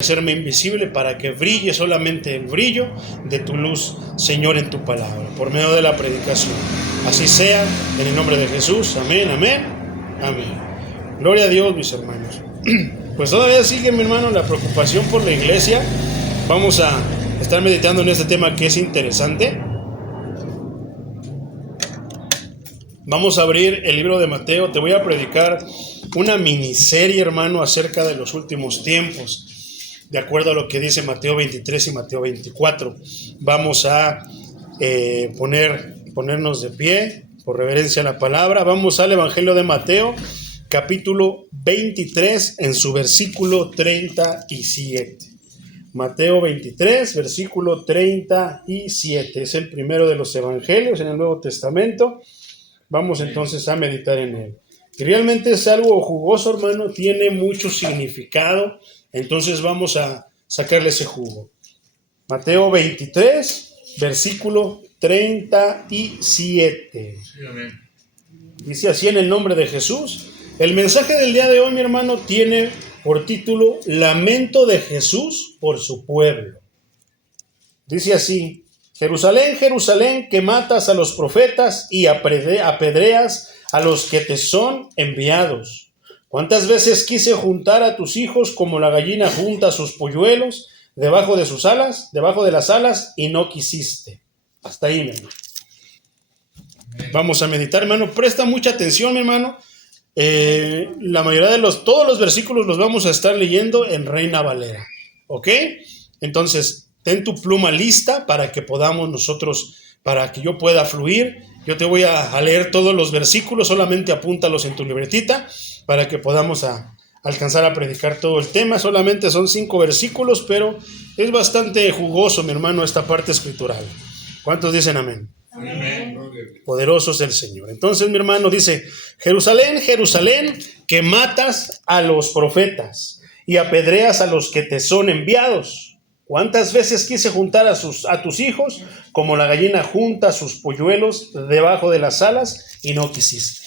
Hacerme invisible para que brille solamente el brillo de tu luz, Señor, en tu palabra, por medio de la predicación. Así sea, en el nombre de Jesús. Amén, amén, amén. Gloria a Dios, mis hermanos. Pues todavía sigue, mi hermano, la preocupación por la iglesia. Vamos a estar meditando en este tema que es interesante. Vamos a abrir el libro de Mateo. Te voy a predicar una miniserie, hermano, acerca de los últimos tiempos, de acuerdo a lo que dice Mateo 23 y Mateo 24. Vamos a ponernos de pie por reverencia a la palabra. Vamos al Evangelio de Mateo, capítulo 23, en su versículo 37. Mateo 23, versículo 37. Es el primero de los evangelios en el Nuevo Testamento. Vamos entonces a meditar en él. Y realmente es algo jugoso, hermano, tiene mucho significado. Entonces vamos a sacarle ese jugo. Mateo 23, versículo 37. Sí, amén. Dice así en el nombre de Jesús. El mensaje del día de hoy, mi hermano, tiene por título Lamento de Jesús por su pueblo. Dice así: Jerusalén, Jerusalén, que matas a los profetas y apedreas a los que te son enviados. ¿Cuántas veces quise juntar a tus hijos como la gallina junta sus polluelos debajo de las alas, y no quisiste? Hasta ahí, mi hermano. Vamos a meditar, hermano. Presta mucha atención, mi hermano. La mayoría de todos los versículos los vamos a estar leyendo en Reina Valera. ¿Ok? Entonces, ten tu pluma lista para que podamos nosotros, para que yo pueda fluir. Yo te voy a leer todos los versículos, solamente apúntalos en tu libretita para que podamos alcanzar a predicar todo el tema. Solamente son 5 versículos, pero es bastante jugoso, mi hermano, esta parte escritural. ¿Cuántos dicen amén? Amén. Poderoso es el Señor. Entonces, mi hermano, dice: Jerusalén, Jerusalén, que matas a los profetas y apedreas a los que te son enviados. ¿Cuántas veces quise juntar a tus hijos como la gallina junta sus polluelos debajo de las alas, y no quisiste?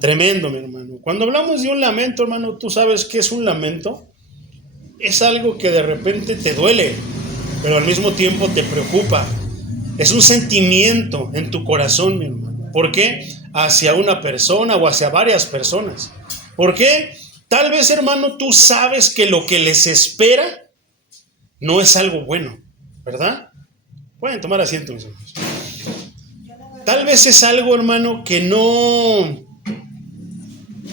Tremendo, mi hermano. Cuando hablamos de un lamento, hermano, ¿tú sabes qué es un lamento? Es algo que de repente te duele, pero al mismo tiempo te preocupa. Es un sentimiento en tu corazón, mi hermano. ¿Por qué? Hacia una persona o hacia varias personas. ¿Por qué? Tal vez, hermano, tú sabes que lo que les espera no es algo bueno, ¿verdad? Pueden tomar asiento, mis hermanos. Tal vez es algo, hermano, que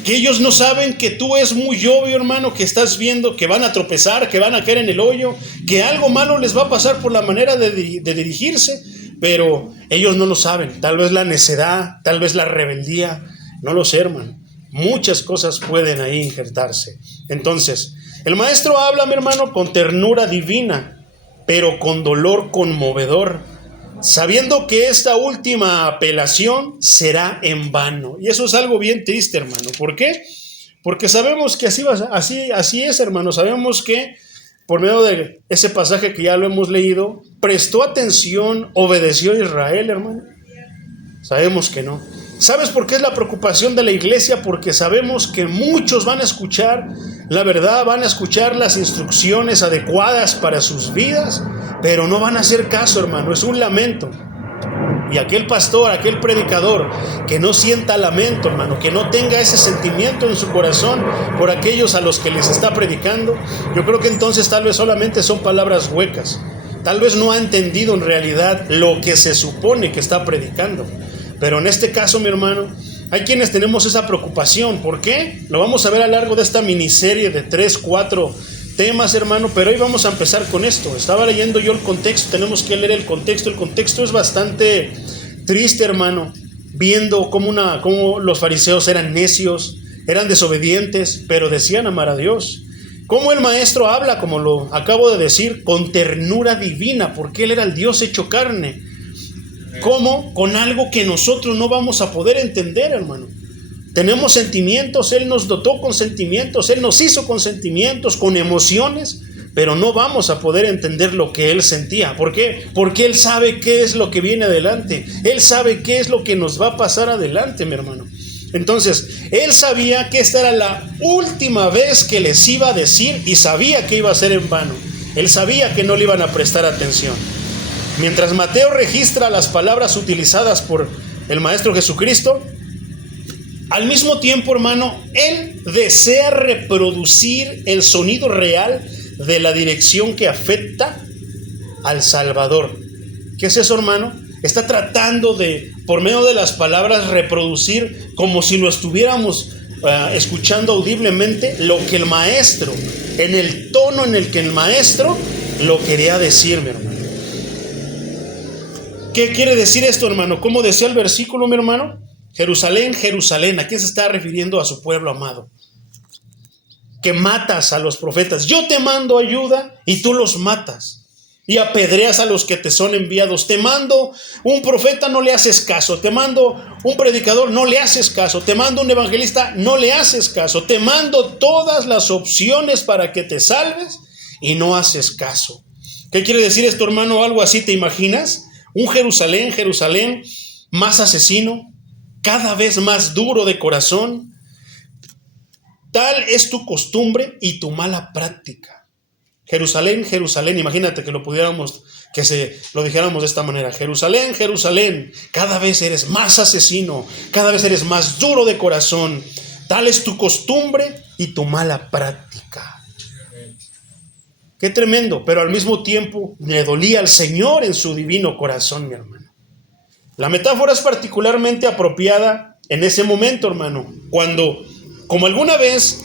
ellos no saben, que tú es muy obvio, hermano, que estás viendo que van a tropezar, que van a caer en el hoyo, que algo malo les va a pasar por la manera de dirigirse, pero ellos no lo saben. Tal vez la necedad, tal vez la rebeldía, no lo sé, hermano. Muchas cosas pueden ahí injertarse. Entonces, el maestro habla, mi hermano, con ternura divina, pero con dolor conmovedor, sabiendo que esta última apelación será en vano. Y eso es algo bien triste, hermano. ¿Por qué? Porque sabemos que así es, hermano. Sabemos que por medio de ese pasaje que ya lo hemos leído, ¿prestó atención, obedeció a Israel, hermano? Sabemos que no. ¿Sabes por qué es la preocupación de la iglesia? Porque sabemos que muchos van a escuchar la verdad, van a escuchar las instrucciones adecuadas para sus vidas, pero no van a hacer caso, hermano. Es un lamento. Y aquel pastor, aquel predicador que no sienta lamento, hermano, que no tenga ese sentimiento en su corazón por aquellos a los que les está predicando, yo creo que entonces tal vez solamente son palabras huecas. Tal vez no ha entendido en realidad lo que se supone que está predicando. Pero en este caso, mi hermano, hay quienes tenemos esa preocupación. ¿Por qué? Lo vamos a ver a lo largo de esta miniserie de 3, 4 temas, hermano, pero hoy vamos a empezar con esto. Estaba leyendo yo el contexto, tenemos que leer el contexto. El contexto es bastante triste, hermano, viendo cómo los fariseos eran necios, eran desobedientes, pero decían amar a Dios. Cómo el maestro habla, como lo acabo de decir, con ternura divina, porque él era el Dios hecho carne. ¿Cómo? Con algo que nosotros no vamos a poder entender, hermano. Tenemos sentimientos, Él nos dotó con sentimientos, Él nos hizo con sentimientos, con emociones, pero no vamos a poder entender lo que Él sentía. ¿Por qué? Porque Él sabe qué es lo que viene adelante. Él sabe qué es lo que nos va a pasar adelante, mi hermano. Entonces, él sabía que esta era la última vez que les iba a decir y sabía que iba a ser en vano. Él sabía que no le iban a prestar atención. Mientras Mateo registra las palabras utilizadas por el Maestro Jesucristo, al mismo tiempo, hermano, él desea reproducir el sonido real de la dirección que afecta al Salvador. ¿Qué es eso, hermano? Está tratando de, por medio de las palabras, reproducir como si lo estuviéramos escuchando audiblemente lo que el Maestro, en el tono en el que el Maestro lo quería decir, mi hermano. ¿Qué quiere decir esto, hermano? ¿Cómo decía el versículo, mi hermano? Jerusalén, Jerusalén. ¿A quién se está refiriendo? A su pueblo amado. Que matas a los profetas. Yo te mando ayuda y tú los matas. Y apedreas a los que te son enviados. Te mando un profeta, no le haces caso. Te mando un predicador, no le haces caso. Te mando un evangelista, no le haces caso. Te mando todas las opciones para que te salves y no haces caso. ¿Qué quiere decir esto, hermano? Algo así, ¿te imaginas? Un Jerusalén, Jerusalén más asesino, cada vez más duro de corazón. Tal es tu costumbre y tu mala práctica. Jerusalén, Jerusalén, imagínate que lo pudiéramos, lo dijéramos de esta manera. Jerusalén, Jerusalén, cada vez eres más asesino, cada vez eres más duro de corazón. Tal es tu costumbre y tu mala práctica. Qué tremendo, pero al mismo tiempo le dolía al Señor en su divino corazón, mi hermano. La metáfora es particularmente apropiada en ese momento, hermano, cuando, como alguna vez,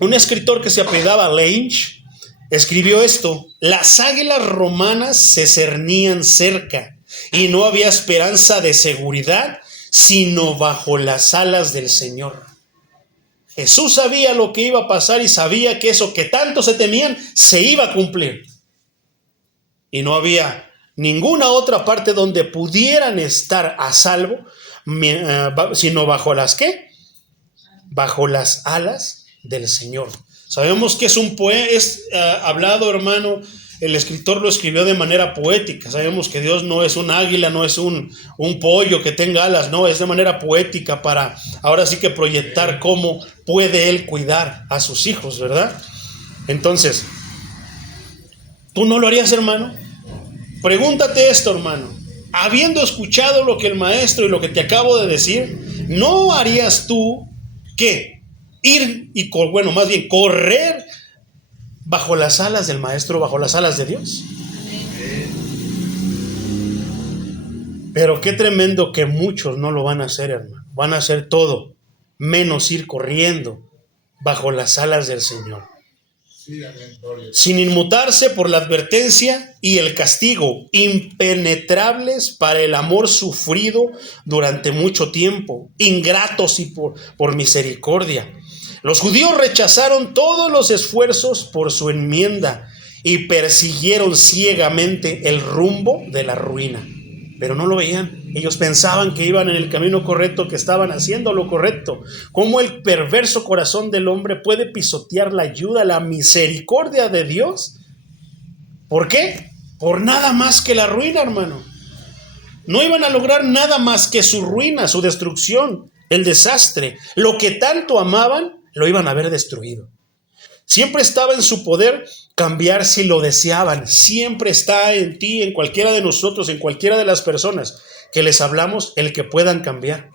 un escritor que se apellidaba Lynch escribió esto: las águilas romanas se cernían cerca y no había esperanza de seguridad sino bajo las alas del Señor. Jesús sabía lo que iba a pasar y sabía que eso que tanto se temían se iba a cumplir. Y no había ninguna otra parte donde pudieran estar a salvo, sino bajo las ¿qué? Bajo las alas del Señor. Sabemos que es hablado, hermano, el escritor lo escribió de manera poética. Sabemos que Dios no es un águila, no es un pollo que tenga alas, no, es de manera poética para ahora sí que proyectar cómo puede Él cuidar a sus hijos, ¿verdad? Entonces, ¿tú no lo harías, hermano? Pregúntate esto, hermano. Habiendo escuchado lo que el Maestro y lo que te acabo de decir, ¿no harías tú qué? Ir y, más bien correr bajo las alas del Maestro, bajo las alas de Dios. Pero qué tremendo que muchos no lo van a hacer, hermano. Van a hacer todo menos ir corriendo bajo las alas del Señor. Sin inmutarse por la advertencia y el castigo, impenetrables para el amor sufrido durante mucho tiempo, ingratos y por misericordia. Los judíos rechazaron todos los esfuerzos por su enmienda y persiguieron ciegamente el rumbo de la ruina. Pero no lo veían. Ellos pensaban que iban en el camino correcto, que estaban haciendo lo correcto. ¿Cómo el perverso corazón del hombre puede pisotear la ayuda, la misericordia de Dios? ¿Por qué? Por nada más que la ruina, hermano. No iban a lograr nada más que su ruina, su destrucción, el desastre. Lo que tanto amaban, lo iban a ver destruido. Siempre estaba en su poder cambiar si lo deseaban. Siempre está en ti, en cualquiera de nosotros, en cualquiera de las personas que les hablamos, el que puedan cambiar.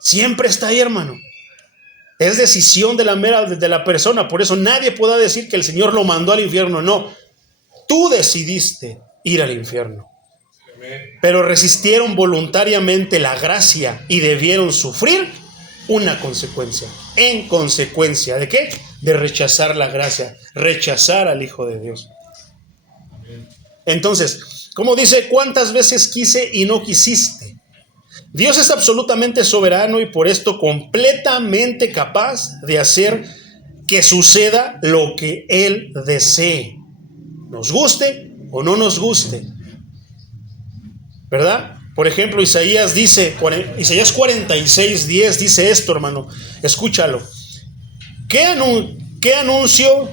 Siempre está ahí, hermano. Es decisión de la persona. Por eso nadie pueda decir que el Señor lo mandó al infierno. No, tú decidiste ir al infierno. Pero resistieron voluntariamente la gracia y debieron sufrir una consecuencia. ¿En consecuencia de qué? De rechazar la gracia, rechazar al Hijo de Dios. Entonces, como dice, ¿cuántas veces quise y no quisiste? Dios es absolutamente soberano y por esto completamente capaz de hacer que suceda lo que Él desee, nos guste o no nos guste, ¿verdad? Por ejemplo, Isaías 46:10 dice esto, hermano. Escúchalo. ¿Qué anuncio?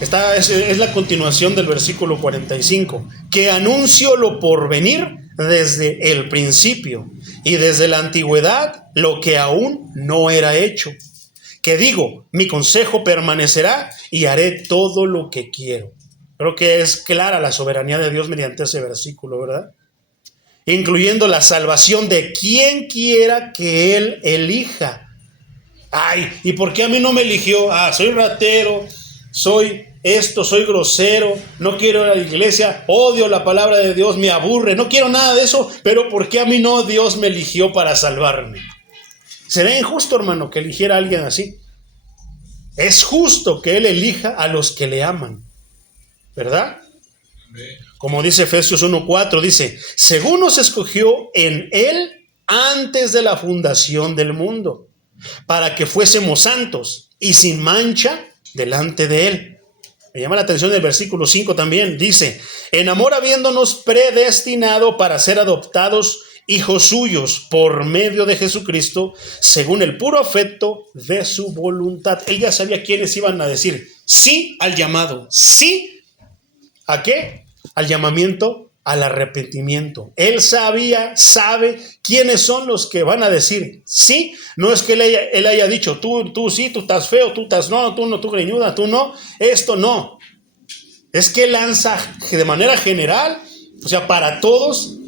Es la continuación del versículo 45. ¿Qué anuncio lo porvenir desde el principio y desde la antigüedad lo que aún no era hecho. Que digo, mi consejo permanecerá y haré todo lo que quiero. Creo que es clara la soberanía de Dios mediante ese versículo, ¿verdad? Incluyendo la salvación de quien quiera que Él elija. Ay, ¿y por qué a mí no me eligió? Soy ratero, soy esto, soy grosero, no quiero ir a la iglesia, odio la palabra de Dios, me aburre, no quiero nada de eso, pero ¿por qué a mí no Dios me eligió para salvarme? ¿Será injusto, hermano, que eligiera a alguien así? Es justo que Él elija a los que le aman, ¿verdad? Como dice Efesios 1:4, dice, según nos escogió en Él antes de la fundación del mundo, para que fuésemos santos y sin mancha delante de Él. Me llama la atención el versículo 5 también, dice, en amor habiéndonos predestinado para ser adoptados hijos suyos por medio de Jesucristo, según el puro afecto de su voluntad. Él ya sabía quiénes iban a decir sí al llamado, sí ¿a qué? Al llamamiento, al arrepentimiento. Él sabe quiénes son los que van a decir sí. No es que él haya dicho, tú sí, tú estás feo, tú estás no, tú greñuda, tú no, esto no. Es que lanza de manera general, o sea, para todos,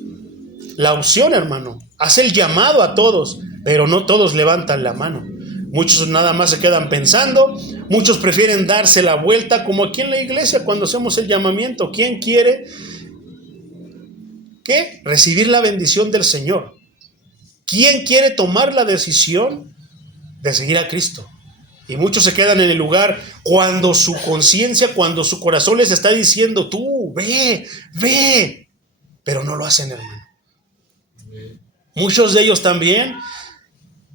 la opción, hermano. Hace el llamado a todos, pero no todos levantan la mano. Muchos nada más se quedan pensando, muchos prefieren darse la vuelta, como aquí en la iglesia cuando hacemos el llamamiento. ¿Quién quiere qué? Recibir la bendición del Señor. ¿Quién quiere tomar la decisión de seguir a Cristo? Y muchos se quedan en el lugar cuando su conciencia, cuando su corazón les está diciendo, tú, ve, pero no lo hacen, hermano. Muchos de ellos también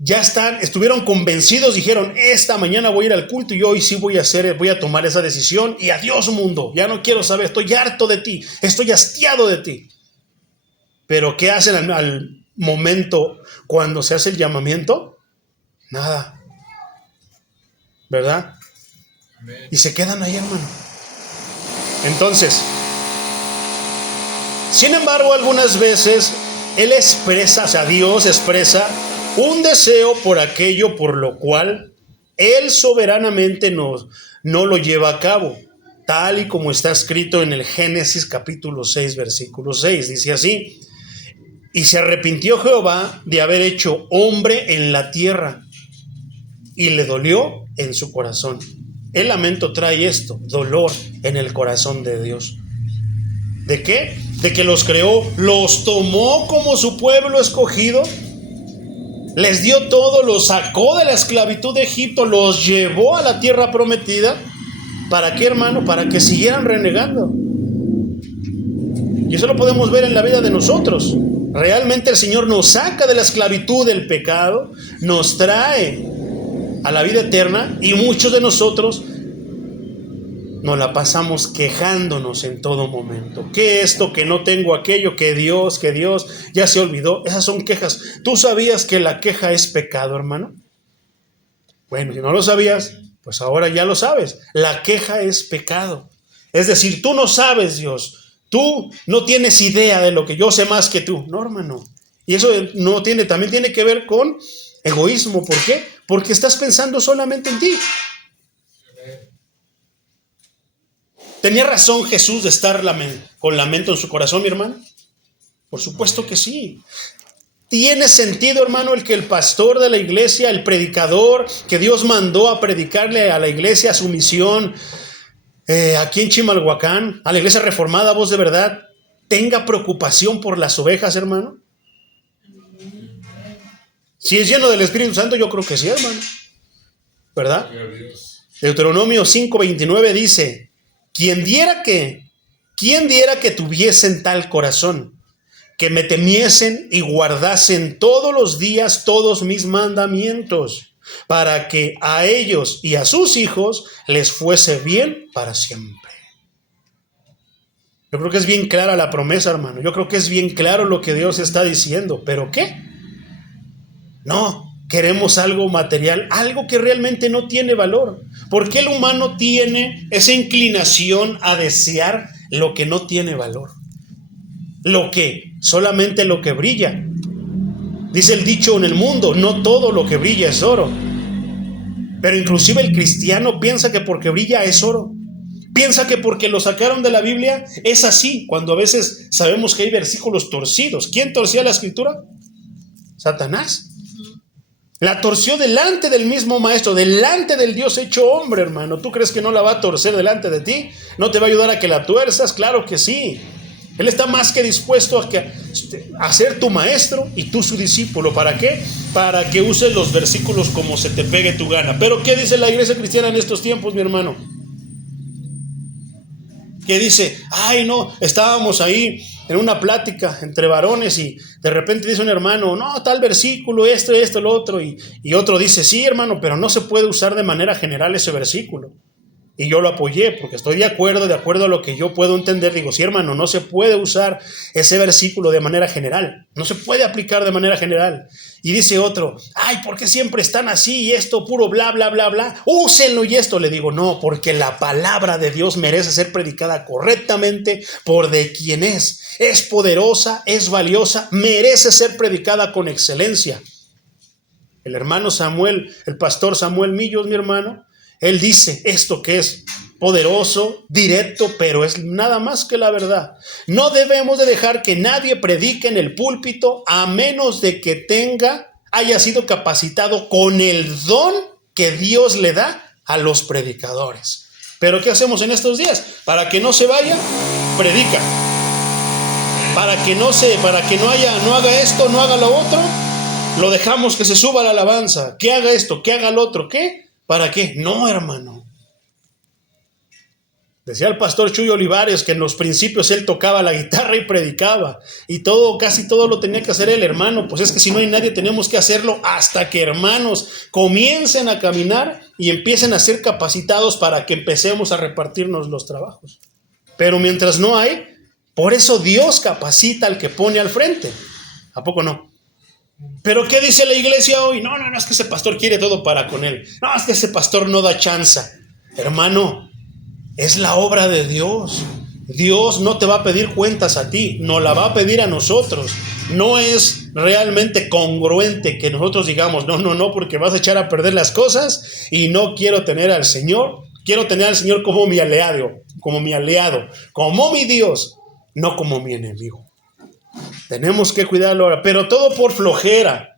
ya estuvieron convencidos, dijeron, esta mañana voy a ir al culto y hoy sí voy a tomar esa decisión y adiós mundo, ya no quiero saber, estoy harto de ti, estoy hastiado de ti. Pero ¿qué hacen al momento cuando se hace el llamamiento? Nada, ¿verdad? Y se quedan ahí, hermano. Entonces, sin embargo, algunas veces Él expresa, o sea, Dios expresa un deseo por aquello por lo cual Él soberanamente no lo lleva a cabo, tal y como está escrito en el Génesis capítulo 6, versículo 6. Dice así, y se arrepintió Jehová de haber hecho hombre en la tierra, y le dolió en su corazón. El lamento trae esto, dolor en el corazón de Dios. ¿De qué? De que los creó, los tomó como su pueblo escogido, les dio todo, los sacó de la esclavitud de Egipto, los llevó a la tierra prometida. ¿Para qué, hermano? Para que siguieran renegando. Y eso lo podemos ver en la vida de nosotros. Realmente el Señor nos saca de la esclavitud del pecado, nos trae a la vida eterna, y muchos de nosotros nos la pasamos quejándonos en todo momento. Que esto, que no tengo aquello, que Dios ya se olvidó. Esas son quejas. ¿Tú sabías que la queja es pecado, hermano? Bueno, si no lo sabías, pues ahora ya lo sabes. La queja es pecado. Es decir, tú no sabes, Dios. Tú no tienes idea de lo que yo sé más que tú. No, hermano. Y eso también tiene que ver con egoísmo. ¿Por qué? Porque estás pensando solamente en ti. ¿Tenía razón Jesús de estar con lamento en su corazón, mi hermano? Por supuesto que sí. ¿Tiene sentido, hermano, el que el pastor de la iglesia, el predicador que Dios mandó a predicarle a la iglesia su misión aquí en Chimalhuacán, a la iglesia reformada Voz de Verdad, tenga preocupación por las ovejas, hermano? Si es lleno del Espíritu Santo, yo creo que sí, hermano. ¿Verdad? Deuteronomio 5:29 dice, ¿Quién diera que tuviesen tal corazón, que me temiesen y guardasen todos los días todos mis mandamientos, para que a ellos y a sus hijos les fuese bien para siempre? Yo creo que es bien clara la promesa, hermano. Yo creo que es bien claro lo que Dios está diciendo. ¿Pero qué? No, queremos algo material, algo que realmente no tiene valor. ¿Por qué el humano tiene esa inclinación a desear lo que no tiene valor? Lo que solamente lo que brilla. Dice el dicho en el mundo, no todo lo que brilla es oro. Pero inclusive el cristiano piensa que porque brilla es oro. Piensa que porque lo sacaron de la Biblia es así, cuando a veces sabemos que hay versículos torcidos. ¿Quién torcía la escritura? Satanás. La torció delante del mismo maestro, delante del Dios hecho hombre, hermano. ¿Tú crees que no la va a torcer delante de ti? ¿No te va a ayudar a que la tuerzas? Claro que sí. Él está más que dispuesto a ser tu maestro y tú su discípulo. ¿Para qué? Para que uses los versículos como se te pegue tu gana. Pero ¿qué dice la iglesia cristiana en estos tiempos, mi hermano? Que dice, ay no, estábamos ahí en una plática entre varones y de repente dice un hermano, no, tal versículo, esto, lo otro, y otro dice, sí hermano, pero no se puede usar de manera general ese versículo. Y yo lo apoyé porque estoy de acuerdo a lo que yo puedo entender. Digo, sí hermano, no se puede usar ese versículo de manera general, no se puede aplicar de manera general. Y dice otro, ay, ¿por qué siempre están así y esto puro bla, bla, bla, bla? Úsenlo y esto. Le digo, no, porque la palabra de Dios merece ser predicada correctamente por de quien es poderosa, es valiosa, merece ser predicada con excelencia. El hermano Samuel, el pastor Samuel Millos, mi hermano, él dice esto que es poderoso, directo, pero es nada más que la verdad. No debemos de dejar que nadie predique en el púlpito a menos de que haya sido capacitado con el don que Dios le da a los predicadores. Pero ¿qué hacemos en estos días? Para que no se vaya, predica. Para que no haga esto, no haga lo otro, lo dejamos que se suba la alabanza, que haga esto, que haga lo otro, ¿qué? ¿Para qué? No, hermano. Decía el pastor Chuy Olivares que en los principios él tocaba la guitarra y predicaba. Y casi todo lo tenía que hacer el hermano. Pues es que si no hay nadie, tenemos que hacerlo hasta que hermanos comiencen a caminar y empiecen a ser capacitados para que empecemos a repartirnos los trabajos. Pero mientras no hay, por eso Dios capacita al que pone al frente. ¿A poco no? ¿Pero qué dice la iglesia hoy? No, es que ese pastor quiere todo para con él. No, es que ese pastor no da chance. Hermano, es la obra de Dios. Dios no te va a pedir cuentas a ti, nos la va a pedir a nosotros. No es realmente congruente que nosotros digamos, no, porque vas a echar a perder las cosas y no quiero tener al Señor. Quiero tener al Señor como mi aliado, como mi Dios, no como mi enemigo. Tenemos que cuidarlo ahora, pero todo por flojera,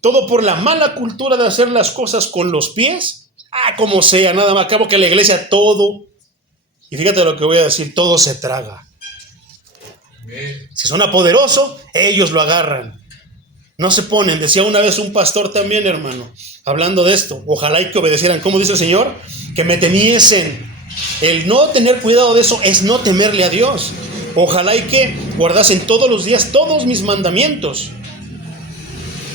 todo por la mala cultura de hacer las cosas con los pies, como sea, nada más, acabo que la iglesia todo, y fíjate lo que voy a decir, todo se traga. Si suena poderoso, ellos lo agarran, no se ponen. Decía una vez un pastor también, hermano, hablando de esto, ojalá y que obedecieran, ¿cómo dice el Señor? Que me temiesen. El no tener cuidado de eso es no temerle a Dios. Ojalá y que guardasen todos los días todos mis mandamientos.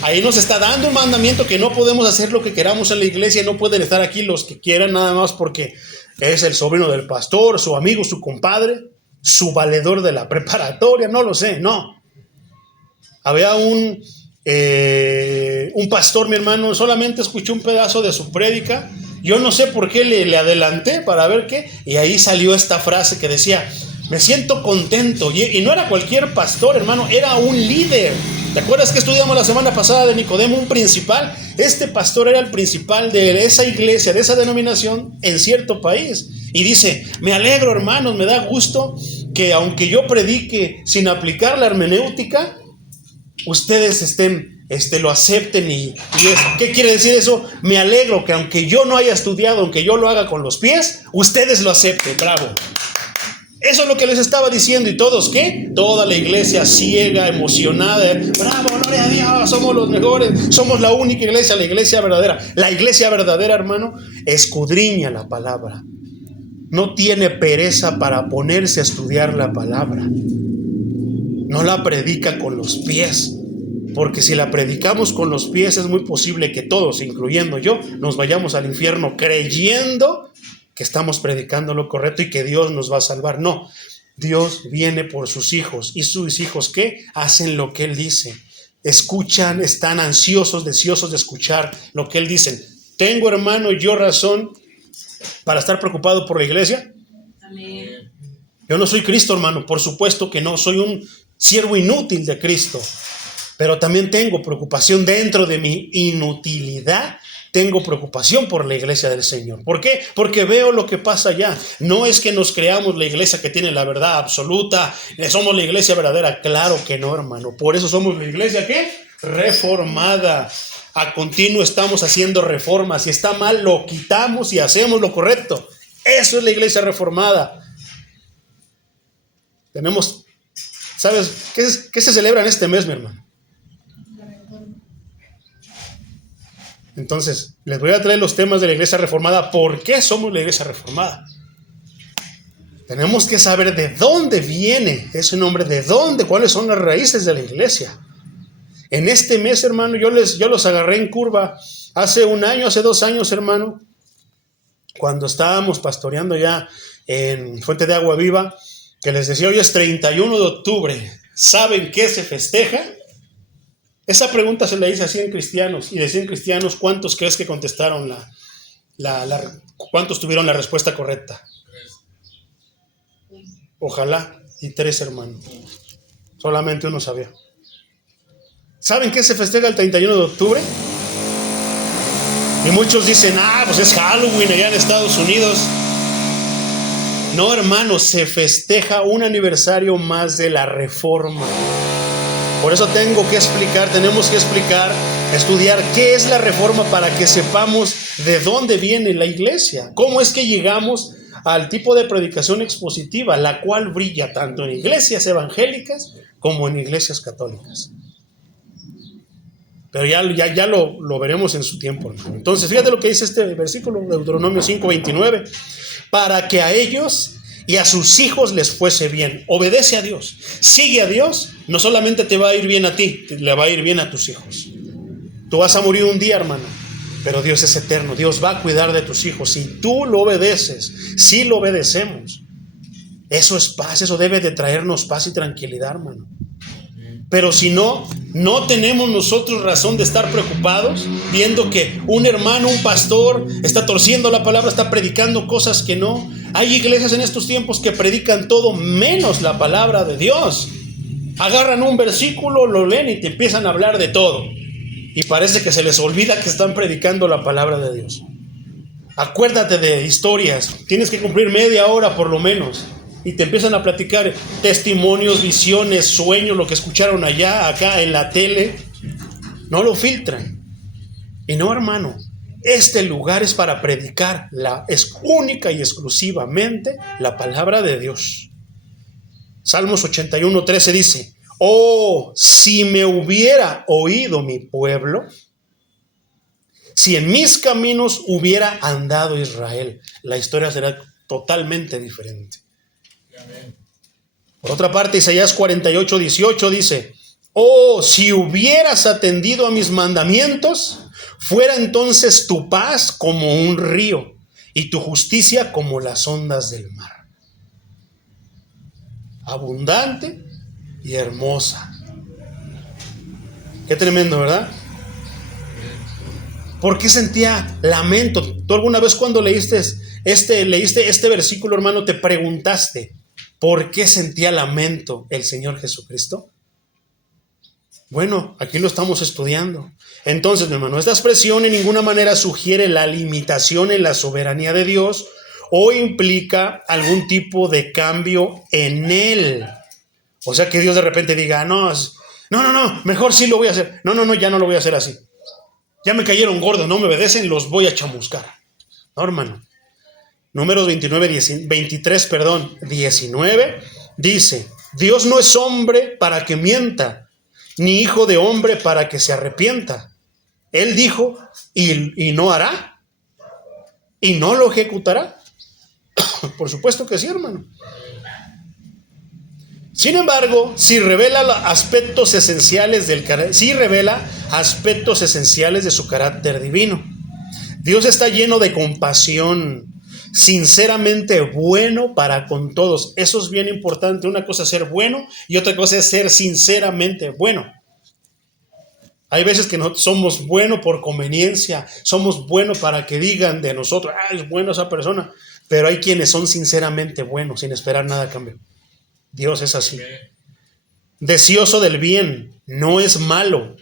Ahí nos está dando un mandamiento que no podemos hacer lo que queramos en la iglesia. No pueden estar aquí los que quieran nada más porque es el sobrino del pastor, su amigo, su compadre, su valedor de la preparatoria, no lo sé, no. Había un pastor, mi hermano, solamente escuché un pedazo de su prédica. Yo no sé por qué le adelanté para ver qué, y ahí salió esta frase que decía, me siento contento. Y no era cualquier pastor, hermano, era un líder. ¿Te acuerdas que estudiamos la semana pasada de Nicodemo, un principal? Este pastor era el principal de esa iglesia, de esa denominación en cierto país. Y dice, me alegro, hermanos, me da gusto que aunque yo predique sin aplicar la hermenéutica, ustedes lo acepten y eso. ¿Qué quiere decir eso? Me alegro que aunque yo no haya estudiado, aunque yo lo haga con los pies, ustedes lo acepten. Bravo. Eso es lo que les estaba diciendo. ¿Y todos qué? Toda la iglesia ciega, emocionada. Bravo, gloria a Dios, somos los mejores. Somos la única iglesia, la iglesia verdadera. La iglesia verdadera, hermano, escudriña la palabra. No tiene pereza para ponerse a estudiar la palabra. No la predica con los pies. Porque si la predicamos con los pies es muy posible que todos, incluyendo yo, nos vayamos al infierno creyendo que estamos predicando lo correcto y que Dios nos va a salvar. No, Dios viene por sus hijos. ¿Y sus hijos qué? Hacen lo que Él dice. Escuchan, están ansiosos, deseosos de escuchar lo que Él dice. ¿Tengo, hermano, yo razón para estar preocupado por la iglesia? Amén. Yo no soy Cristo, hermano, por supuesto que no. Soy un siervo inútil de Cristo, pero también tengo preocupación dentro de mi inutilidad. Tengo preocupación por la iglesia del Señor. ¿Por qué? Porque veo lo que pasa allá. No es que nos creamos la iglesia que tiene la verdad absoluta, somos la iglesia verdadera. Claro que no, hermano. Por eso somos la iglesia, ¿qué? Reformada. A continuo estamos haciendo reformas. Si está mal, lo quitamos y hacemos lo correcto. Eso es la iglesia reformada. Tenemos, ¿sabes qué se celebra en este mes, mi hermano? Entonces, les voy a traer los temas de la iglesia reformada. ¿Por qué somos la iglesia reformada? Tenemos que saber de dónde viene ese nombre, de dónde, cuáles son las raíces de la iglesia. En este mes, hermano, yo los agarré en curva hace 1 año, hace 2 años, hermano, cuando estábamos pastoreando ya en Fuente de Agua Viva, que les decía, hoy es 31 de octubre. ¿Saben qué se festeja? Esa pregunta se la hice a 100 cristianos, y de 100 cristianos, ¿cuántos crees que contestaron cuántos tuvieron la respuesta correcta? Ojalá, y 3, hermano. Solamente uno sabía. ¿Saben qué se festeja el 31 de octubre? Y muchos dicen, pues es Halloween allá en Estados Unidos. No, hermano, se festeja un aniversario más de la Reforma. Por eso tenemos que explicar, estudiar qué es la Reforma para que sepamos de dónde viene la iglesia. Cómo es que llegamos al tipo de predicación expositiva, la cual brilla tanto en iglesias evangélicas como en iglesias católicas. Pero ya lo veremos en su tiempo, hermano. Entonces, fíjate lo que dice este versículo, Deuteronomio 5:29. Para que a ellos y a sus hijos les fuese bien. Obedece a Dios, sigue a Dios. No solamente te va a ir bien a ti, le va a ir bien a tus hijos. Tú vas a morir un día, hermano, pero Dios es eterno. Dios va a cuidar de tus hijos. Si tú lo obedeces, si lo obedecemos, eso es paz, eso debe de traernos paz y tranquilidad, hermano. Pero si no tenemos nosotros razón de estar preocupados, viendo que un hermano, un pastor, está torciendo la palabra, está predicando cosas que no. Hay iglesias en estos tiempos que predican todo menos la palabra de Dios. Agarran un versículo, lo leen y te empiezan a hablar de todo. Y parece que se les olvida que están predicando la palabra de Dios. Acuérdate de historias. Tienes que cumplir media hora por lo menos. Y te empiezan a platicar testimonios, visiones, sueños, lo que escucharon allá, acá en la tele. No lo filtran. Y no, hermano, este lugar es para predicar, es única y exclusivamente la palabra de Dios. Salmos 81:13 dice, si me hubiera oído mi pueblo, si en mis caminos hubiera andado Israel, la historia será totalmente diferente. Por otra parte, Isaías 48:18 dice, si hubieras atendido a mis mandamientos, fuera entonces tu paz como un río y tu justicia como las ondas del mar. Abundante y hermosa. Qué tremendo, ¿verdad? ¿Por qué sentía lamento? ¿Tú alguna vez cuando leíste este versículo, hermano, te preguntaste por qué sentía lamento el Señor Jesucristo? Bueno, aquí lo estamos estudiando. Entonces, mi hermano, esta expresión en ninguna manera sugiere la limitación en la soberanía de Dios o implica algún tipo de cambio en Él. O sea, que Dios de repente diga, no, mejor sí lo voy a hacer. No, ya no lo voy a hacer así. Ya me cayeron gordos, no me obedecen, los voy a chamuscar. No, hermano. Números 23, 19, dice, Dios no es hombre para que mienta, ni hijo de hombre para que se arrepienta. Él dijo, y no hará, y no lo ejecutará. Por supuesto que sí, hermano. Sin embargo, sí revela aspectos esenciales de su carácter divino. Dios está lleno de compasión, sinceramente bueno para con todos. Eso es bien importante. Una cosa es ser bueno y otra cosa es ser sinceramente bueno. Hay veces que no somos buenos por conveniencia, somos buenos para que digan de nosotros, es bueno esa persona, pero hay quienes son sinceramente buenos, sin esperar nada a cambio. Dios es así. deseoso del bien, no es malo,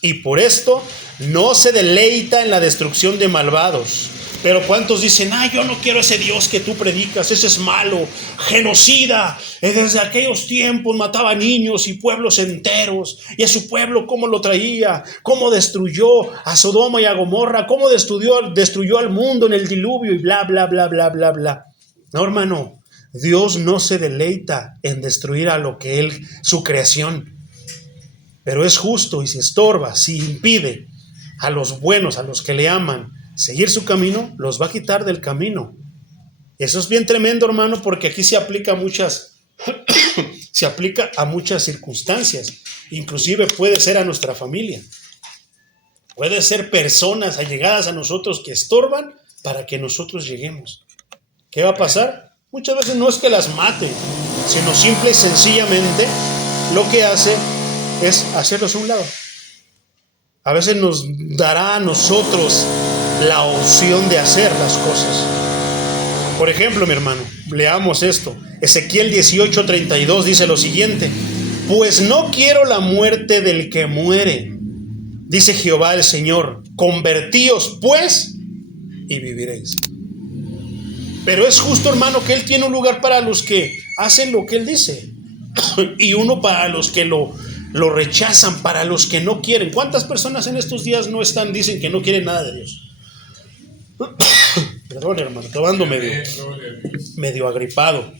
y por esto no se deleita en la destrucción de malvados. Pero ¿cuántos dicen, yo no quiero ese Dios que tú predicas, ese es malo, genocida, desde aquellos tiempos mataba niños y pueblos enteros, y a su pueblo cómo lo traía, cómo destruyó a Sodoma y a Gomorra, cómo destruyó al mundo en el diluvio y bla, bla, bla, bla, bla, bla? No, hermano, Dios no se deleita en destruir a lo que su creación, pero es justo, y si estorba, si impide a los buenos, a los que le aman, seguir su camino, los va a quitar del camino. Eso es bien tremendo, hermano, porque aquí se aplica a muchas circunstancias. Inclusive puede ser a nuestra familia. Puede ser personas allegadas a nosotros que estorban para que nosotros lleguemos. ¿Qué va a pasar? Muchas veces no es que las mate, sino simple y sencillamente lo que hace es hacerlos a un lado. A veces nos dará a nosotros la opción de hacer las cosas. Por ejemplo, mi hermano, leamos esto. Ezequiel 18:32 dice lo siguiente: pues no quiero la muerte del que muere, dice Jehová el Señor, convertíos pues y viviréis. Pero es justo, hermano, que Él tiene un lugar para los que hacen lo que Él dice y uno para los que lo rechazan, para los que no quieren. ¿Cuántas personas en estos días dicen que no quieren nada de Dios? Perdón, hermano, estoy ando medio agripado.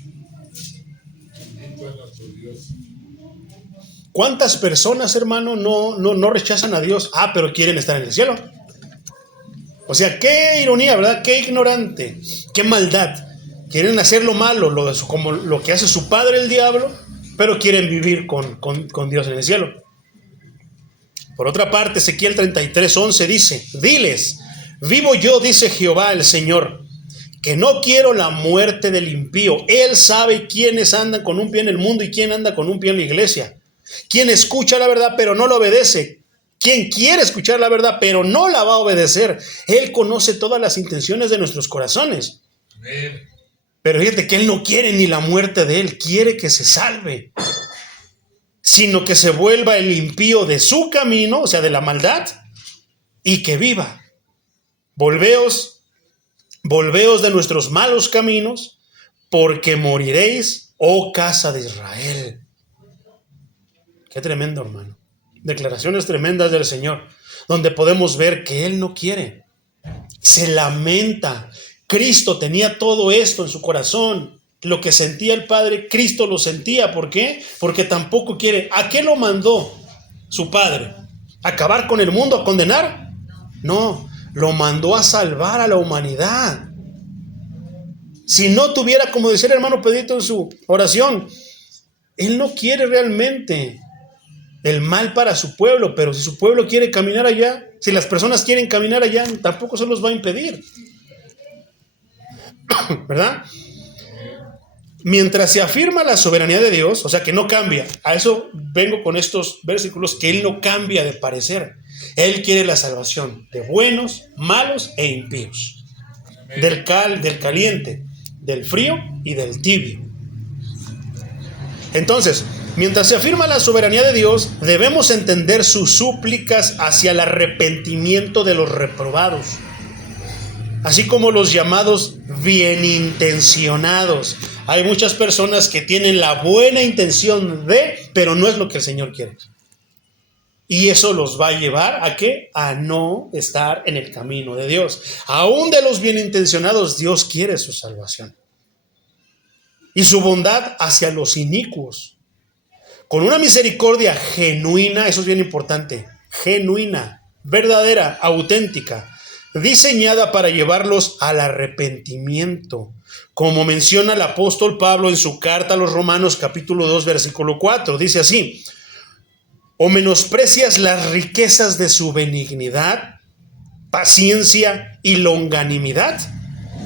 ¿Cuántas personas, hermano, no rechazan a Dios? Pero quieren estar en el cielo. O sea, qué ironía, ¿verdad? Qué ignorante, qué maldad. Quieren hacer lo malo, como lo que hace su padre el diablo, pero quieren vivir con Dios en el cielo. Por otra parte, Ezequiel 33:11 dice: diles, vivo yo, dice Jehová el Señor, que no quiero la muerte del impío. Él sabe quiénes andan con un pie en el mundo y quién anda con un pie en la iglesia. Quien escucha la verdad pero no la obedece. Quien quiere escuchar la verdad pero no la va a obedecer. Él conoce todas las intenciones de nuestros corazones. Amén. Pero fíjate que Él no quiere ni la muerte de él, quiere que se salve, sino que se vuelva el impío de su camino, o sea, de la maldad, y que viva. Volveos de nuestros malos caminos, porque moriréis, oh casa de Israel. Qué tremendo, hermano. Declaraciones tremendas del Señor, donde podemos ver que Él no quiere. Se lamenta. Cristo tenía todo esto en su corazón. Lo que sentía el Padre, Cristo lo sentía. ¿Por qué? Porque tampoco quiere. ¿A qué lo mandó su Padre? ¿A acabar con el mundo? ¿A condenar? No, lo mandó a salvar a la humanidad. Si no tuviera, como decía el hermano Pedrito en su oración, Él no quiere realmente el mal para su pueblo, pero si su pueblo quiere caminar allá, si las personas quieren caminar allá, tampoco se los va a impedir. ¿Verdad? Mientras se afirma la soberanía de Dios, o sea que no cambia, a eso vengo con estos versículos, que Él no cambia de parecer. Él quiere la salvación de buenos, malos e impíos, del caliente, del frío y del tibio. Entonces, mientras se afirma la soberanía de Dios, debemos entender sus súplicas hacia el arrepentimiento de los reprobados, así como los llamados bienintencionados. Hay muchas personas que tienen la buena intención pero no es lo que el Señor quiere. Y eso los va a llevar ¿a qué? A no estar en el camino de Dios. Aún de los bienintencionados, Dios quiere su salvación y su bondad hacia los inicuos, con una misericordia genuina. Eso es bien importante, genuina, verdadera, auténtica, diseñada para llevarlos al arrepentimiento, como menciona el apóstol Pablo en su carta a los Romanos capítulo 2 versículo 4. Dice así: ¿o menosprecias las riquezas de su benignidad, paciencia y longanimidad,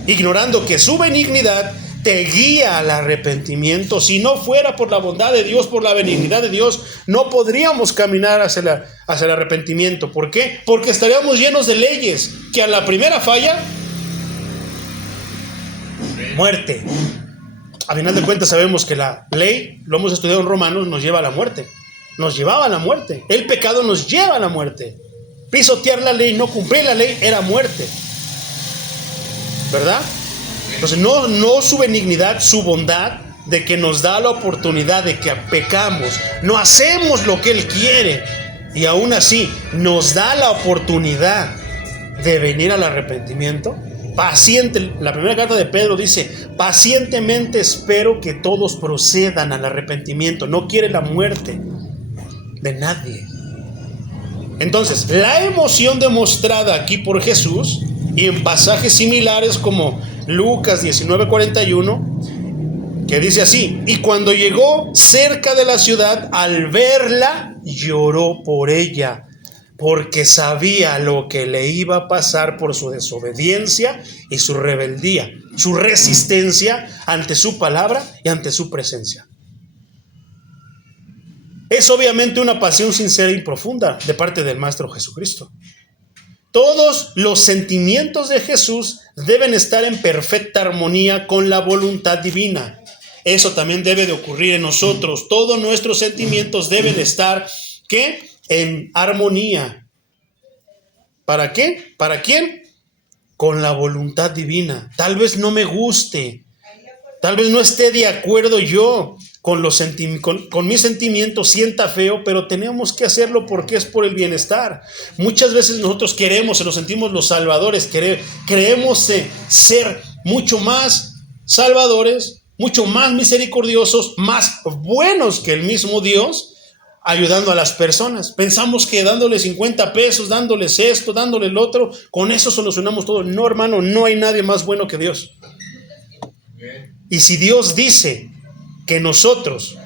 ignorando que su benignidad te guía al arrepentimiento? Si no fuera por la bondad de Dios, por la benignidad de Dios, no podríamos caminar hacia el arrepentimiento. ¿Por qué? Porque estaríamos llenos de leyes que a la primera falla, muerte. A final de cuentas sabemos que la ley, lo hemos estudiado en Romanos, nos lleva a la muerte. Nos llevaba a la muerte. El pecado nos lleva a la muerte. Pisotear la ley, no cumplir la ley, era muerte. ¿Verdad? Entonces no su benignidad, su bondad, de que nos da la oportunidad de que pecamos, no hacemos lo que Él quiere, y aún así nos da la oportunidad de venir al arrepentimiento. Paciente, la primera carta de Pedro dice: pacientemente espero que todos procedan al arrepentimiento. No quiere la muerte de nadie. Entonces, la emoción demostrada aquí por Jesús, y en pasajes similares como Lucas 19:41, que dice así: y cuando llegó cerca de la ciudad, al verla, lloró por ella, porque sabía lo que le iba a pasar por su desobediencia y su rebeldía, su resistencia ante su palabra y ante su presencia. Es obviamente una pasión sincera y profunda de parte del Maestro Jesucristo. Todos los sentimientos de Jesús deben estar en perfecta armonía con la voluntad divina. Eso también debe de ocurrir en nosotros. Todos nuestros sentimientos deben estar, ¿qué? En armonía. ¿Para qué? ¿Para quién? Con la voluntad divina. Tal vez no me guste, tal vez no esté de acuerdo yo con mis sentimientos, sienta feo, pero tenemos que hacerlo porque es por el bienestar. Muchas veces nosotros se nos sentimos los salvadores, creemos ser mucho más salvadores, mucho más misericordiosos, más buenos que el mismo Dios, ayudando a las personas. Pensamos que dándole 50 pesos, dándoles esto, dándole el otro, con eso solucionamos todo. No, hermano, no hay nadie más bueno que Dios. Y si Dios dice que nosotros,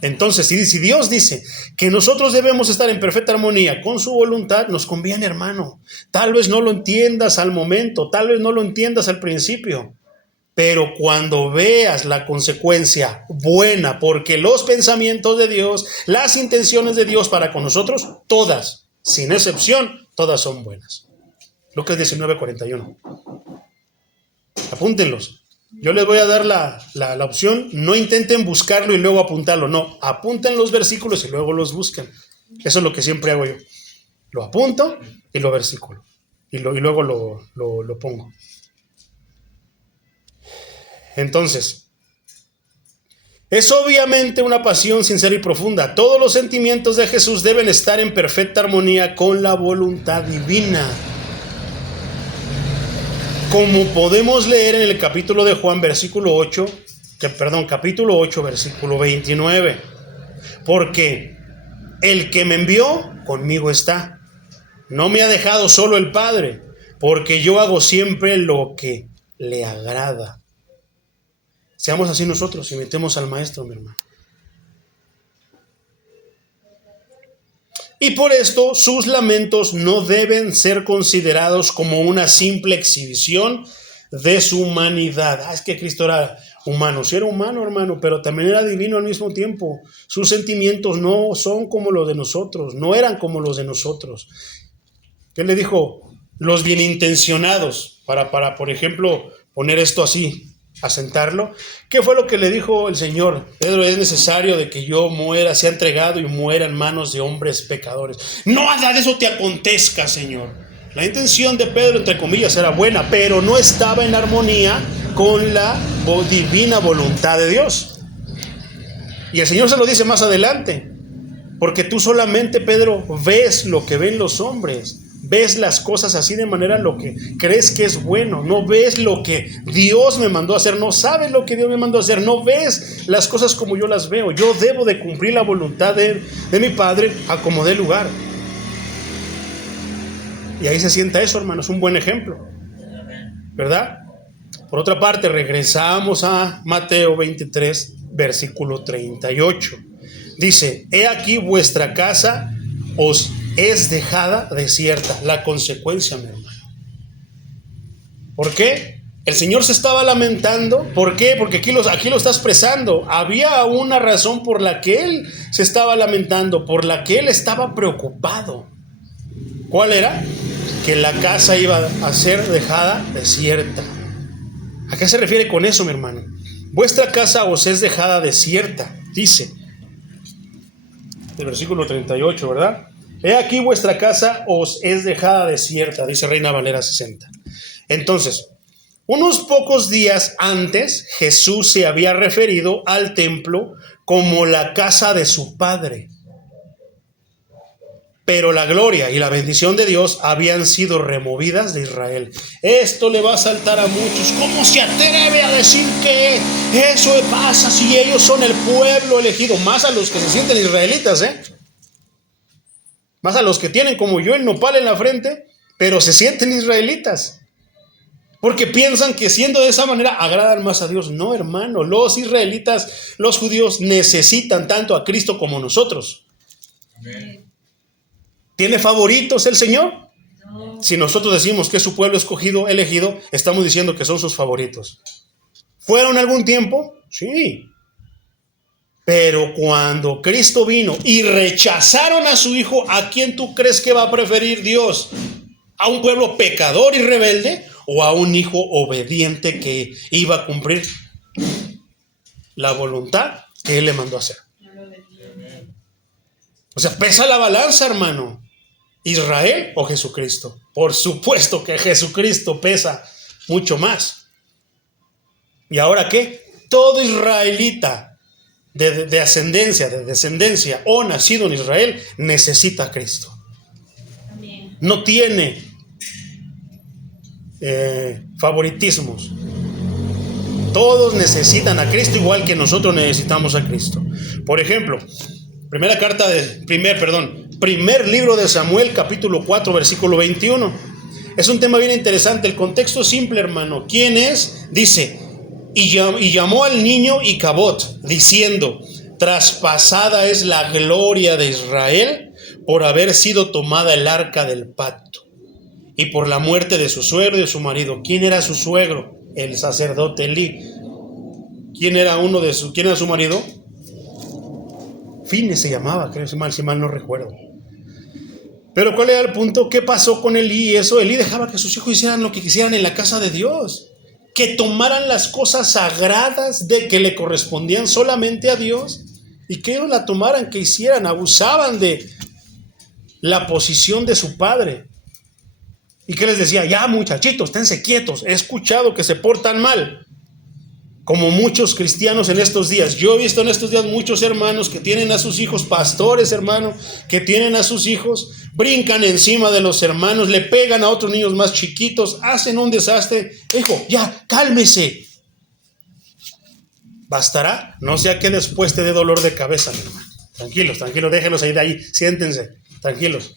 entonces si Dios dice que nosotros debemos estar en perfecta armonía con su voluntad, nos conviene, hermano. Tal vez no lo entiendas al momento, tal vez no lo entiendas al principio, pero cuando veas la consecuencia buena, porque los pensamientos de Dios, las intenciones de Dios para con nosotros, todas, sin excepción, todas son buenas. Lucas 19:41. Apúntenlos. Yo les voy a dar la opción. No intenten buscarlo y luego apuntarlo. No, apunten los versículos y luego los busquen. Eso es lo que siempre hago yo. Lo apunto y lo versículo. Y luego lo pongo. Entonces, es obviamente una pasión sincera y profunda. Todos los sentimientos de Jesús deben estar en perfecta armonía con la voluntad divina. Como podemos leer en el capítulo de Juan, capítulo 8, versículo 29. Porque el que me envió, conmigo está. No me ha dejado solo el Padre, porque yo hago siempre lo que le agrada. Seamos así nosotros, imitemos al Maestro, mi hermano. Y por esto sus lamentos no deben ser considerados como una simple exhibición de su humanidad. Es que Cristo era humano. Sí era humano, hermano, pero también era divino al mismo tiempo. Sus sentimientos no son como los de nosotros, no eran como los de nosotros. ¿Qué le dijo? Los bienintencionados, para por ejemplo, poner esto así, asentarlo. ¿Qué fue lo que le dijo el Señor? Pedro, es necesario de que yo muera, sea entregado y muera en manos de hombres pecadores. No nada de eso te acontezca, Señor. La intención de Pedro, entre comillas, era buena, pero no estaba en armonía con la divina voluntad de Dios. Y el Señor se lo dice más adelante, porque tú solamente, Pedro, ves lo que ven los hombres. Ves las cosas así de manera lo que crees que es bueno. No ves lo que Dios me mandó a hacer. No sabes lo que Dios me mandó a hacer. No ves las cosas como yo las veo. Yo debo de cumplir la voluntad de mi Padre a como dé lugar. Y ahí se sienta eso, hermano. Es un buen ejemplo, ¿verdad? Por otra parte, regresamos a Mateo 23, versículo 38. Dice: he aquí vuestra casa os es dejada desierta. La consecuencia, mi hermano. ¿Por qué? El Señor se estaba lamentando. ¿Por qué? Porque aquí lo está expresando. Había una razón por la que Él se estaba lamentando, por la que Él estaba preocupado. ¿Cuál era? Que la casa iba a ser dejada desierta. ¿A qué se refiere con eso, mi hermano? vuestra casa os es dejada desierta, dice el versículo 38, ¿verdad? He aquí vuestra casa os es dejada desierta, dice Reina Valera 60. Entonces, unos pocos días antes, Jesús se había referido al templo como la casa de su Padre. Pero la gloria y la bendición de Dios habían sido removidas de Israel. Esto le va a saltar a muchos. ¿Cómo se atreve a decir que eso pasa si ellos son el pueblo elegido? Más a los que se sienten israelitas, más a los que tienen como yo el nopal en la frente, pero se sienten israelitas. Porque piensan que siendo de esa manera agradan más a Dios. No, hermano, los israelitas, los judíos necesitan tanto a Cristo como nosotros. Amén. ¿Tiene favoritos el Señor? No. Si nosotros decimos que es su pueblo escogido, elegido, estamos diciendo que son sus favoritos. ¿Fueron algún tiempo? Sí. Pero cuando Cristo vino y rechazaron a su Hijo, ¿a quién tú crees que va a preferir Dios? ¿A un pueblo pecador y rebelde o a un hijo obediente que iba a cumplir la voluntad que Él le mandó a hacer? O sea, pesa la balanza, hermano. ¿Israel o Jesucristo? Por supuesto que Jesucristo pesa mucho más. ¿Y ahora qué? Todo israelita de ascendencia, de descendencia o nacido en Israel necesita a Cristo. Amén. No tiene favoritismos. Todos necesitan a Cristo igual que nosotros necesitamos a Cristo. Por ejemplo, primer libro de Samuel, capítulo 4, versículo 21. Es un tema bien interesante. El contexto es simple, hermano. ¿Quién es? Dice, y llamó al niño Icabod, diciendo, traspasada es la gloria de Israel por haber sido tomada el arca del pacto y por la muerte de su suegro y de su marido. ¿Quién era su suegro? El sacerdote Elí. ¿Quién era su marido? Fines se llamaba, creo, si mal no recuerdo. Pero ¿cuál era el punto? ¿Qué pasó con Elí? Elí dejaba que sus hijos hicieran lo que quisieran en la casa de Dios, que tomaran las cosas sagradas que le correspondían solamente a Dios y que ellos la tomaran, que hicieran, abusaban de la posición de su padre. ¿Y qué les decía? Ya, muchachitos, esténse quietos, he escuchado que se portan mal. Como muchos cristianos en estos días. Yo he visto en estos días muchos hermanos que tienen a sus hijos, pastores, hermano, que tienen a sus hijos, brincan encima de los hermanos, le pegan a otros niños más chiquitos, hacen un desastre. Hijo, ya, cálmese. ¿Bastará? No sea que después te dé dolor de cabeza, mi hermano. Tranquilos, déjenlos ahí de ahí, siéntense, tranquilos.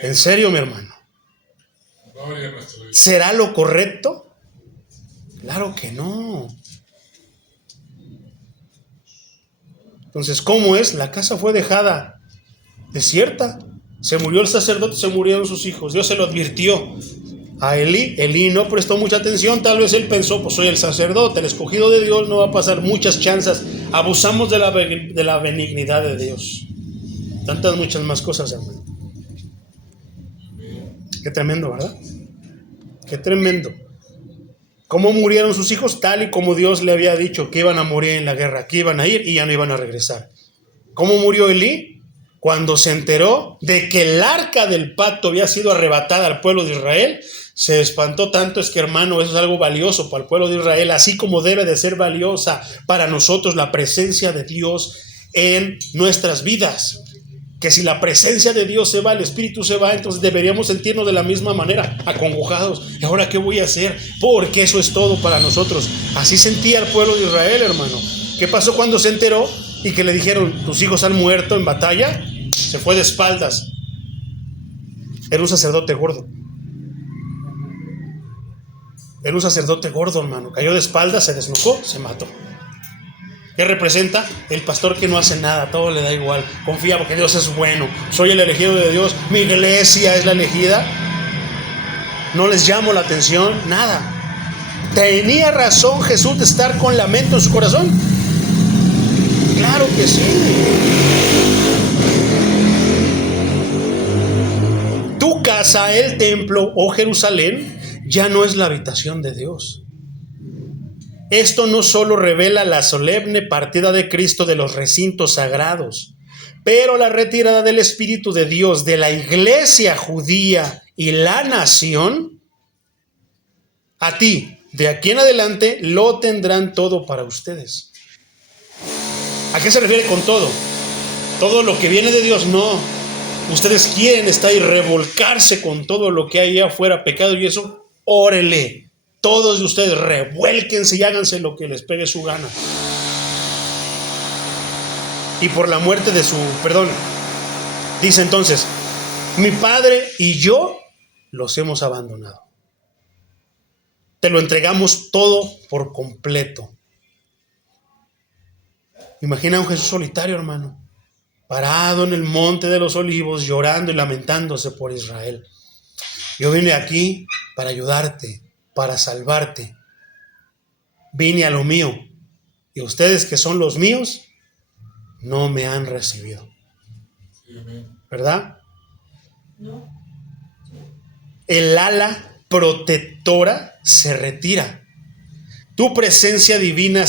En serio, mi hermano. ¿Será lo correcto? Claro que no. Entonces, ¿cómo es? La casa fue dejada desierta. Se murió el sacerdote, se murieron sus hijos. Dios se lo advirtió a Elí. Elí no prestó mucha atención. Tal vez él pensó, pues soy el sacerdote, el escogido de Dios, no va a pasar muchas chances. Abusamos de la benignidad de Dios. Tantas muchas más cosas, hermano. Qué tremendo, ¿verdad? Qué tremendo. ¿Cómo murieron sus hijos? Tal y como Dios le había dicho que iban a morir en la guerra, que iban a ir y ya no iban a regresar. ¿Cómo murió Elí? Cuando se enteró de que el arca del pacto había sido arrebatada al pueblo de Israel, se espantó tanto. Es que, hermano, eso es algo valioso para el pueblo de Israel, así como debe de ser valiosa para nosotros la presencia de Dios en nuestras vidas. Que si la presencia de Dios se va, el Espíritu se va, entonces deberíamos sentirnos de la misma manera, acongojados. ¿Y ahora qué voy a hacer? Porque eso es todo para nosotros. Así sentía el pueblo de Israel, hermano. ¿Qué pasó cuando se enteró y que le dijeron, tus hijos han muerto en batalla? Se fue de espaldas. Era un sacerdote gordo. Era un sacerdote gordo, hermano. Cayó de espaldas, se desnucó, se mató. ¿Qué representa? El pastor que no hace nada, todo le da igual, confía porque Dios es bueno, soy el elegido de Dios, mi iglesia es la elegida. No les llamo la atención, nada. ¿Tenía razón Jesús de estar con lamento en su corazón? Claro que sí. Tu casa, el templo, oh Jerusalén, ya no es la habitación de Dios. Esto no solo revela la solemne partida de Cristo de los recintos sagrados, pero la retirada del Espíritu de Dios de la iglesia judía y la nación, a ti, de aquí en adelante, lo tendrán todo para ustedes. ¿A qué se refiere con todo? Todo lo que viene de Dios, no. Ustedes quieren estar y revolcarse con todo lo que hay allá afuera, pecado y eso, órele. Todos de ustedes revuélquense y háganse lo que les pegue su gana. Y por la muerte de su, dice entonces, mi padre y yo los hemos abandonado. Te lo entregamos todo por completo. Imagina a un Jesús solitario, hermano, parado en el monte de los olivos, llorando y lamentándose por Israel. Yo vine aquí para ayudarte, para salvarte. Vine a lo mío, y ustedes que son los míos, no me han recibido. ¿Verdad? No. El ala protectora se retira. Tu presencia divina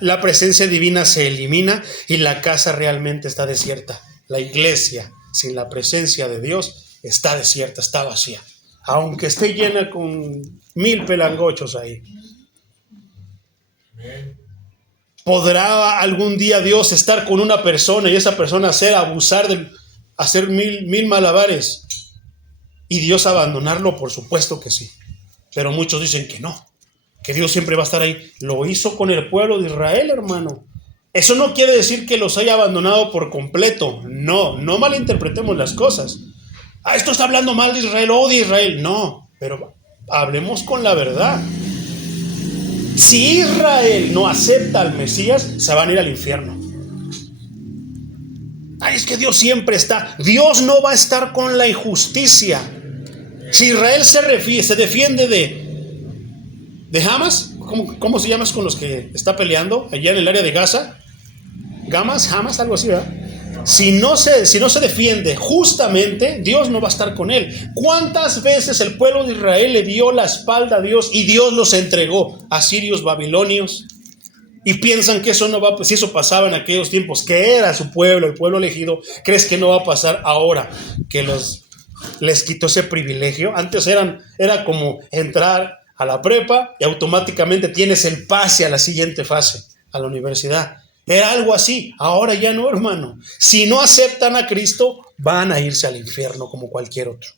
la presencia divina se elimina y la casa realmente está desierta. La iglesia sin la presencia de Dios está desierta, está vacía. Aunque esté llena con 1000 pelangochos ahí. ¿Podrá algún día Dios estar con una persona y esa persona hacer mil malabares y Dios abandonarlo? Por supuesto que sí. Pero muchos dicen que no, que Dios siempre va a estar ahí. Lo hizo con el pueblo de Israel, hermano. Eso no quiere decir que los haya abandonado por completo. No malinterpretemos las cosas. Esto está hablando mal de Israel, odia Israel. No, pero hablemos con la verdad. Si Israel no acepta al Mesías, se van a ir al infierno. Es que Dios siempre está. Dios no va a estar con la injusticia. Si Israel se defiende de Hamas, ¿cómo se llama con los que está peleando allá en el área de Gaza? Hamas, algo así, ¿verdad? Si no se defiende justamente, Dios no va a estar con él. ¿Cuántas veces el pueblo de Israel le dio la espalda a Dios y Dios los entregó a sirios, babilonios? Y piensan que eso no va, si eso pasaba en aquellos tiempos, que era su pueblo, el pueblo elegido, ¿crees que no va a pasar ahora que les quitó ese privilegio? Antes era como entrar a la prepa y automáticamente tienes el pase a la siguiente fase, a la universidad. Era algo así. Ahora ya no, hermano. Si no aceptan a Cristo, van a irse al infierno como cualquier otro,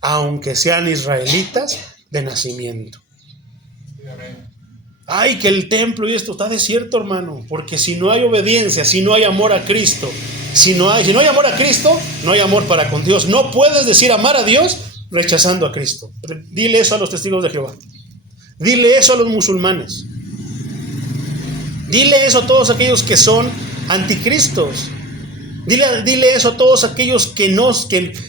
aunque sean israelitas de nacimiento. Que el templo y esto está desierto, hermano, porque si no hay obediencia, si no hay amor a Cristo, si no hay amor a Cristo, no hay amor para con Dios. No puedes decir amar a Dios rechazando a Cristo. Dile eso a los testigos de Jehová. Dile eso a los musulmanes. Dile eso a todos aquellos que son anticristos. Dile eso a todos aquellos que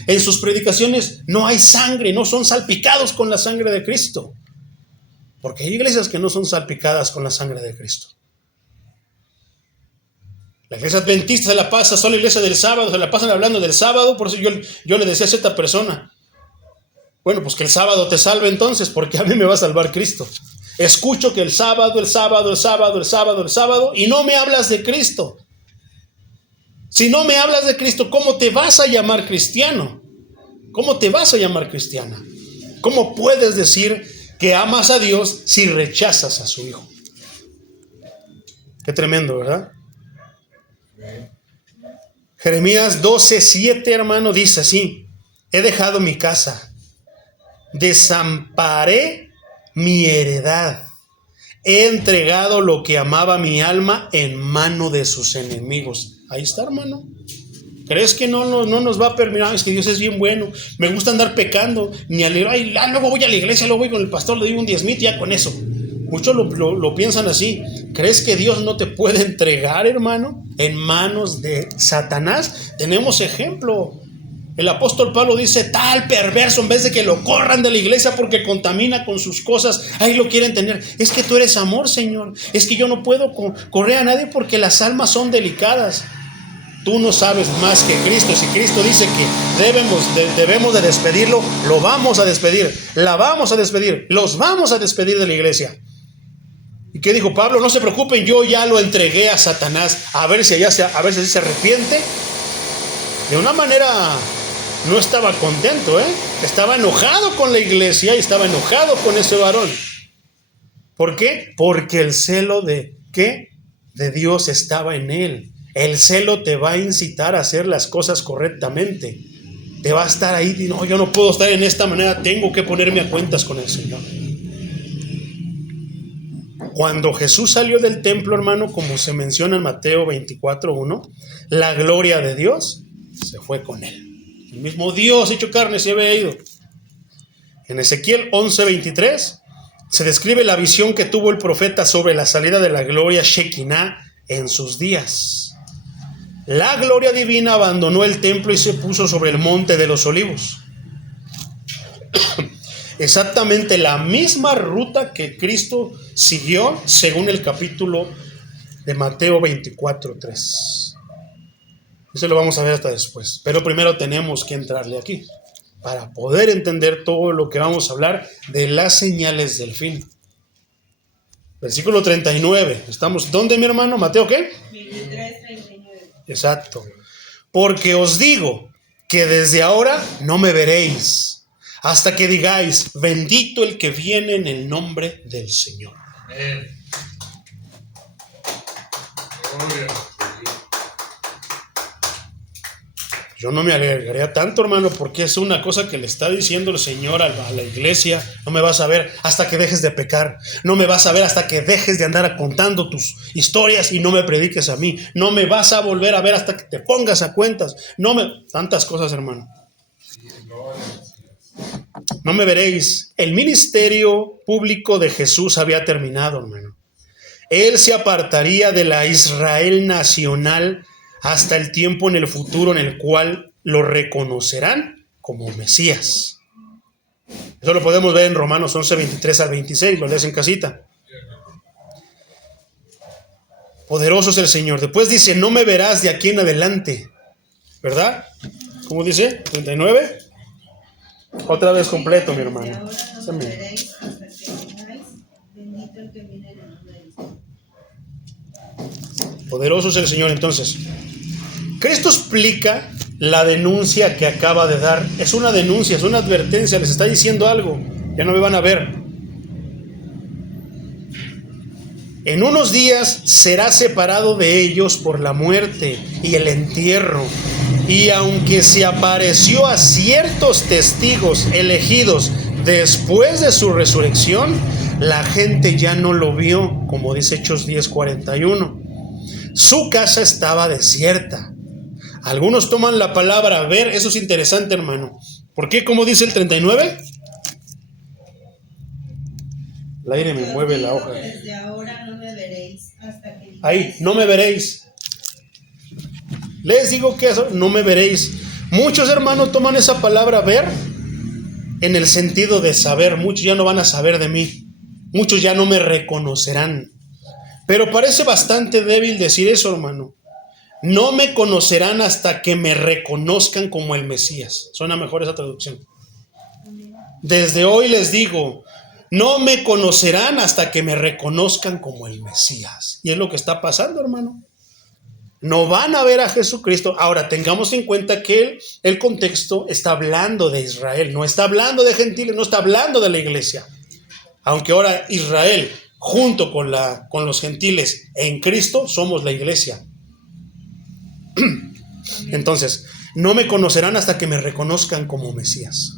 en sus predicaciones no hay sangre, no son salpicados con la sangre de Cristo. Porque hay iglesias que no son salpicadas con la sangre de Cristo. La iglesia adventista se la pasa, son la iglesia del sábado, se la pasan hablando del sábado. Por eso yo le decía a cierta persona, bueno, pues que el sábado te salve entonces, porque a mí me va a salvar Cristo. Escucho que el sábado, y no me hablas de Cristo. Si no me hablas de Cristo, ¿cómo te vas a llamar cristiano? ¿Cómo te vas a llamar cristiana? ¿Cómo puedes decir que amas a Dios si rechazas a su Hijo? Qué tremendo, ¿verdad? Jeremías 12:7, hermano, dice así: he dejado mi casa, desamparé mi heredad, he entregado lo que amaba mi alma en mano de sus enemigos. Ahí está, hermano. ¿Crees que no nos va a permitir? Es que Dios es bien bueno, me gusta andar pecando, luego voy a la iglesia, luego voy con el pastor, le digo un diezmito, ya con eso. Muchos lo piensan así. ¿Crees que Dios no te puede entregar, hermano, en manos de Satanás? Tenemos ejemplo. El apóstol Pablo dice, tal perverso, en vez de que lo corran de la iglesia porque contamina con sus cosas, ahí lo quieren tener. Es que tú eres amor, Señor. Es que yo no puedo correr a nadie porque las almas son delicadas. Tú no sabes más que Cristo. Si Cristo dice que debemos de despedirlo, lo vamos a despedir, la vamos a despedir, los vamos a despedir de la iglesia. ¿Y qué dijo Pablo? No se preocupen, yo ya lo entregué a Satanás, a ver si se arrepiente. De una manera no estaba contento, estaba enojado con la iglesia y estaba enojado con ese varón. ¿Por qué? Porque el celo de Dios estaba en él. El celo te va a incitar a hacer las cosas correctamente. Te va a estar ahí, no, yo no puedo estar en esta manera, tengo que ponerme a cuentas con el Señor. Cuando Jesús salió del templo, hermano, como se menciona en Mateo 24:1, la gloria de Dios se fue con él. El mismo Dios hecho carne se había ido. En Ezequiel 11:23 se describe la visión que tuvo el profeta sobre la salida de la gloria Shekinah en sus días. La gloria divina abandonó el templo y se puso sobre el monte de los olivos. Exactamente la misma ruta que Cristo siguió según el capítulo de Mateo 24:3. Eso lo vamos a ver hasta después. Pero primero tenemos que entrarle aquí para poder entender todo lo que vamos a hablar de las señales del fin. Versículo 39. ¿Estamos dónde, mi hermano? ¿Mateo qué? 23:39. Exacto. Porque os digo que desde ahora no me veréis, hasta que digáis, bendito el que viene en el nombre del Señor. Amén. Gloria. Yo no me alegraría tanto, hermano, porque es una cosa que le está diciendo el Señor a la iglesia. No me vas a ver hasta que dejes de pecar. No me vas a ver hasta que dejes de andar contando tus historias y no me prediques a mí. No me vas a volver a ver hasta que te pongas a cuentas. Tantas cosas, hermano. No me veréis. El ministerio público de Jesús había terminado, hermano. Él se apartaría de la Israel nacional hasta el tiempo en el futuro en el cual lo reconocerán como Mesías. Eso lo podemos ver en Romanos 11:23-26, lo lees en casita. Poderoso es el Señor. Después dice, no me verás de aquí en adelante, ¿verdad? ¿Cómo dice? 39. Otra vez completo, mi hermano. Ahora no me veréis hasta que digáis, bendito el que viene en el nombre del Señor. Poderoso es el Señor. Entonces, Cristo explica la denuncia que acaba de dar. Es una denuncia, es una advertencia, les está diciendo algo. Ya no me van a ver. En unos días será separado de ellos por la muerte y el entierro. Y aunque se apareció a ciertos testigos elegidos después de su resurrección, la gente ya no lo vio, como dice Hechos 10:41. Su casa estaba desierta. Algunos toman la palabra ver, eso es interesante, hermano. ¿Por qué? ¿Cómo dice el 39? El aire me mueve la hoja. Desde ahora no me veréis hasta que digáis. Ahí, no me veréis. Les digo que eso, no me veréis. Muchos hermanos toman esa palabra ver en el sentido de saber. Muchos ya no van a saber de mí. Muchos ya no me reconocerán. Pero parece bastante débil decir eso, hermano. No me conocerán hasta que me reconozcan como el Mesías. Suena mejor esa traducción. Desde hoy les digo, no me conocerán hasta que me reconozcan como el Mesías. Y es lo que está pasando, hermano. No van a ver a Jesucristo. Ahora, tengamos en cuenta que el contexto está hablando de Israel. No está hablando de gentiles, no está hablando de la iglesia. Aunque ahora Israel, junto con los gentiles en Cristo, somos la iglesia. Entonces, no me conocerán hasta que me reconozcan como Mesías.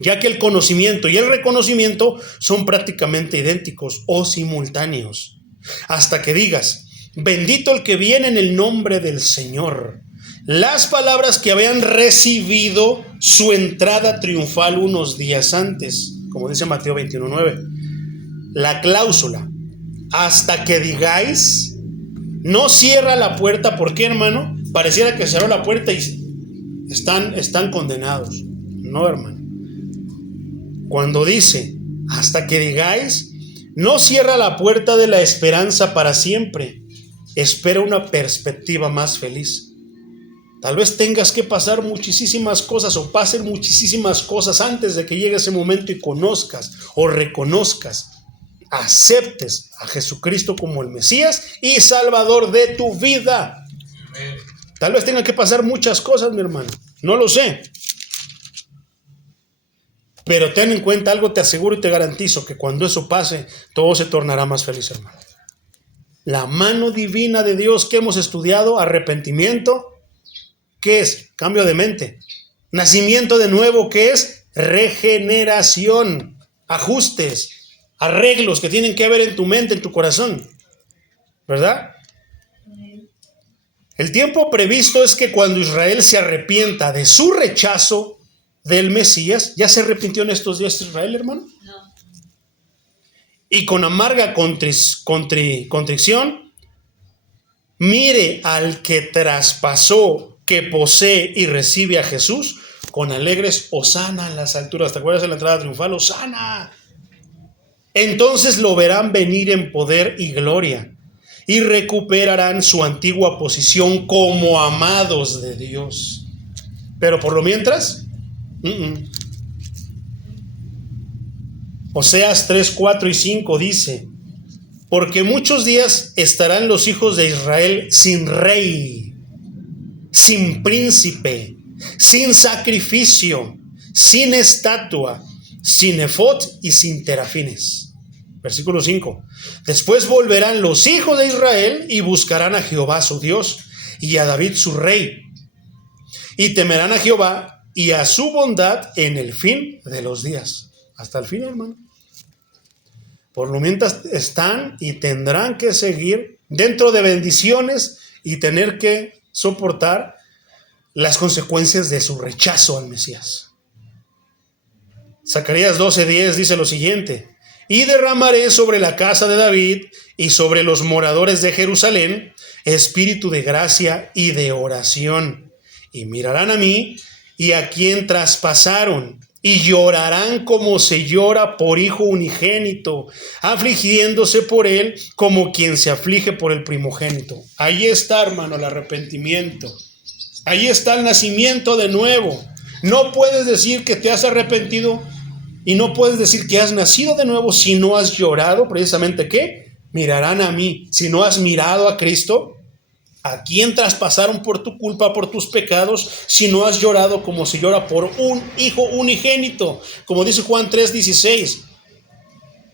Ya que el conocimiento y el reconocimiento son prácticamente idénticos o simultáneos. Hasta que digas, bendito el que viene en el nombre del Señor. Las palabras que habían recibido su entrada triunfal unos días antes, como dice Mateo 21:9. La cláusula, hasta que digáis, no cierra la puerta. ¿Por qué, hermano? Pareciera que cerró la puerta y están condenados. No, hermano. Cuando dice, hasta que digáis, no cierra la puerta de la esperanza para siempre. espera una perspectiva más feliz. Tal vez tengas que pasar muchísimas cosas o pasen muchísimas cosas antes de que llegue ese momento y conozcas o reconozcas, aceptes a Jesucristo como el Mesías y Salvador de tu vida. Tal vez tengan que pasar muchas cosas, mi hermano. No lo sé. Pero ten en cuenta algo, te aseguro y te garantizo que cuando eso pase, todo se tornará más feliz, hermano. La mano divina de Dios que hemos estudiado, arrepentimiento, ¿qué es? Cambio de mente. Nacimiento de nuevo, ¿qué es? Regeneración, ajustes, arreglos que tienen que haber en tu mente, en tu corazón. ¿Verdad? El tiempo previsto es que cuando Israel se arrepienta de su rechazo del Mesías, ¿ya se arrepintió en estos días Israel, hermano? No. Y con amarga contrición, mire al que traspasó, que posee y recibe a Jesús con alegres hosana en las alturas. ¿Te acuerdas de la entrada triunfal? ¡Hosana! Entonces lo verán venir en poder y gloria y recuperarán su antigua posición como amados de Dios. Pero por lo mientras, Oseas 3, 4 y 5 dice: porque muchos días estarán los hijos de Israel sin rey, sin príncipe, sin sacrificio, sin estatua, sin efod y sin terafines. Versículo 5. Después volverán los hijos de Israel y buscarán a Jehová su Dios y a David su rey, y temerán a Jehová y a su bondad en el fin de los días. Hasta el fin, hermano. Por lo mientras están y tendrán que seguir dentro de bendiciones y tener que soportar las consecuencias de su rechazo al Mesías. Zacarías 12:10 dice lo siguiente: y derramaré sobre la casa de David y sobre los moradores de Jerusalén espíritu de gracia y de oración, y mirarán a mí y a quien traspasaron, y llorarán como se llora por hijo unigénito, afligiéndose por él como quien se aflige por el primogénito. Ahí está, hermano, el arrepentimiento. Ahí está el nacimiento de nuevo. No puedes decir que te has arrepentido y no puedes decir que has nacido de nuevo si no has llorado. Precisamente, ¿qué? Mirarán a mí. Si no has mirado a Cristo, ¿a quién traspasaron por tu culpa, por tus pecados, si no has llorado como se llora por un hijo unigénito? Como dice Juan 3:16.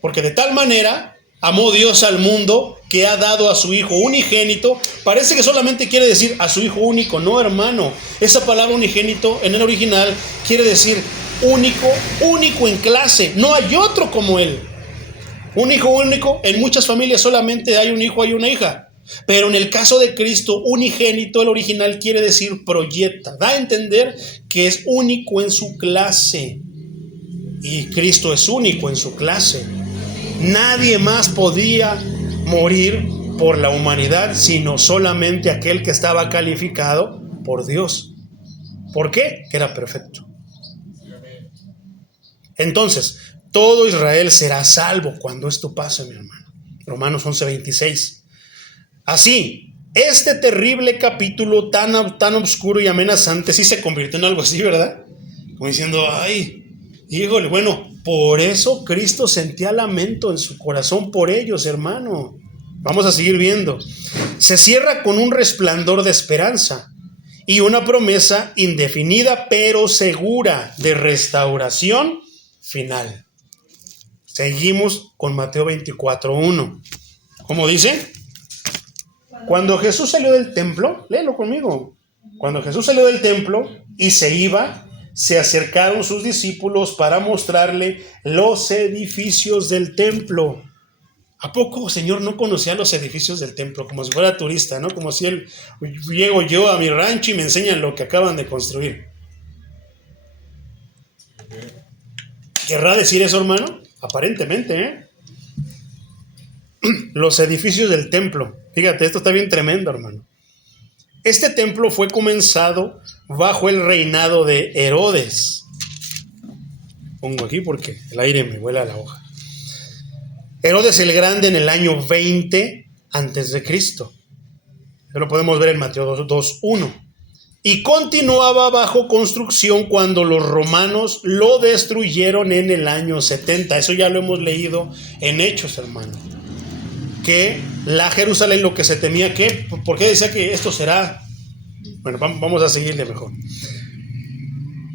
Porque de tal manera amó Dios al mundo que ha dado a su hijo unigénito. Parece que solamente quiere decir a su hijo único. No, hermano. Esa palabra unigénito en el original quiere decir único, único en clase. No hay otro como él. Un hijo único, en muchas familias solamente hay un hijo, hay una hija. Pero en el caso de Cristo, unigénito, el original quiere decir proyecta. Da a entender que es único en su clase. Y Cristo es único en su clase. Nadie más podía morir por la humanidad, sino solamente aquel que estaba calificado por Dios. ¿Por qué? Que era perfecto. Entonces, todo Israel será salvo cuando esto pase, mi hermano. Romanos 11:26. Así, este terrible capítulo tan oscuro y amenazante sí se convirtió en algo así, ¿verdad? Como diciendo, ay, híjole, bueno, por eso Cristo sentía lamento en su corazón por ellos, hermano. Vamos a seguir viendo. Se cierra con un resplandor de esperanza y una promesa indefinida pero segura de restauración final. Seguimos con Mateo 24:1. ¿Cómo dice? Cuando Jesús salió del templo, léelo conmigo. Cuando Jesús salió del templo y se iba, se acercaron sus discípulos para mostrarle los edificios del templo. ¿A poco, Señor, no conocía los edificios del templo? Como si fuera turista, ¿no? Como si él, llego yo a mi rancho y me enseñan lo que acaban de construir. ¿Querrá decir eso, hermano? Aparentemente, ¿eh? Los edificios del templo. Fíjate, esto está bien tremendo, hermano. Este templo fue comenzado bajo el reinado de Herodes. Pongo aquí porque el aire me vuela la hoja. Herodes el Grande en el año 20 antes de Cristo. Lo podemos ver en Mateo 2:1. Y continuaba bajo construcción cuando los romanos lo destruyeron en el año 70. Eso ya lo hemos leído en Hechos, hermano. Que la Jerusalén, lo que se temía que, ¿por qué decía que esto será? Bueno, vamos a seguirle mejor.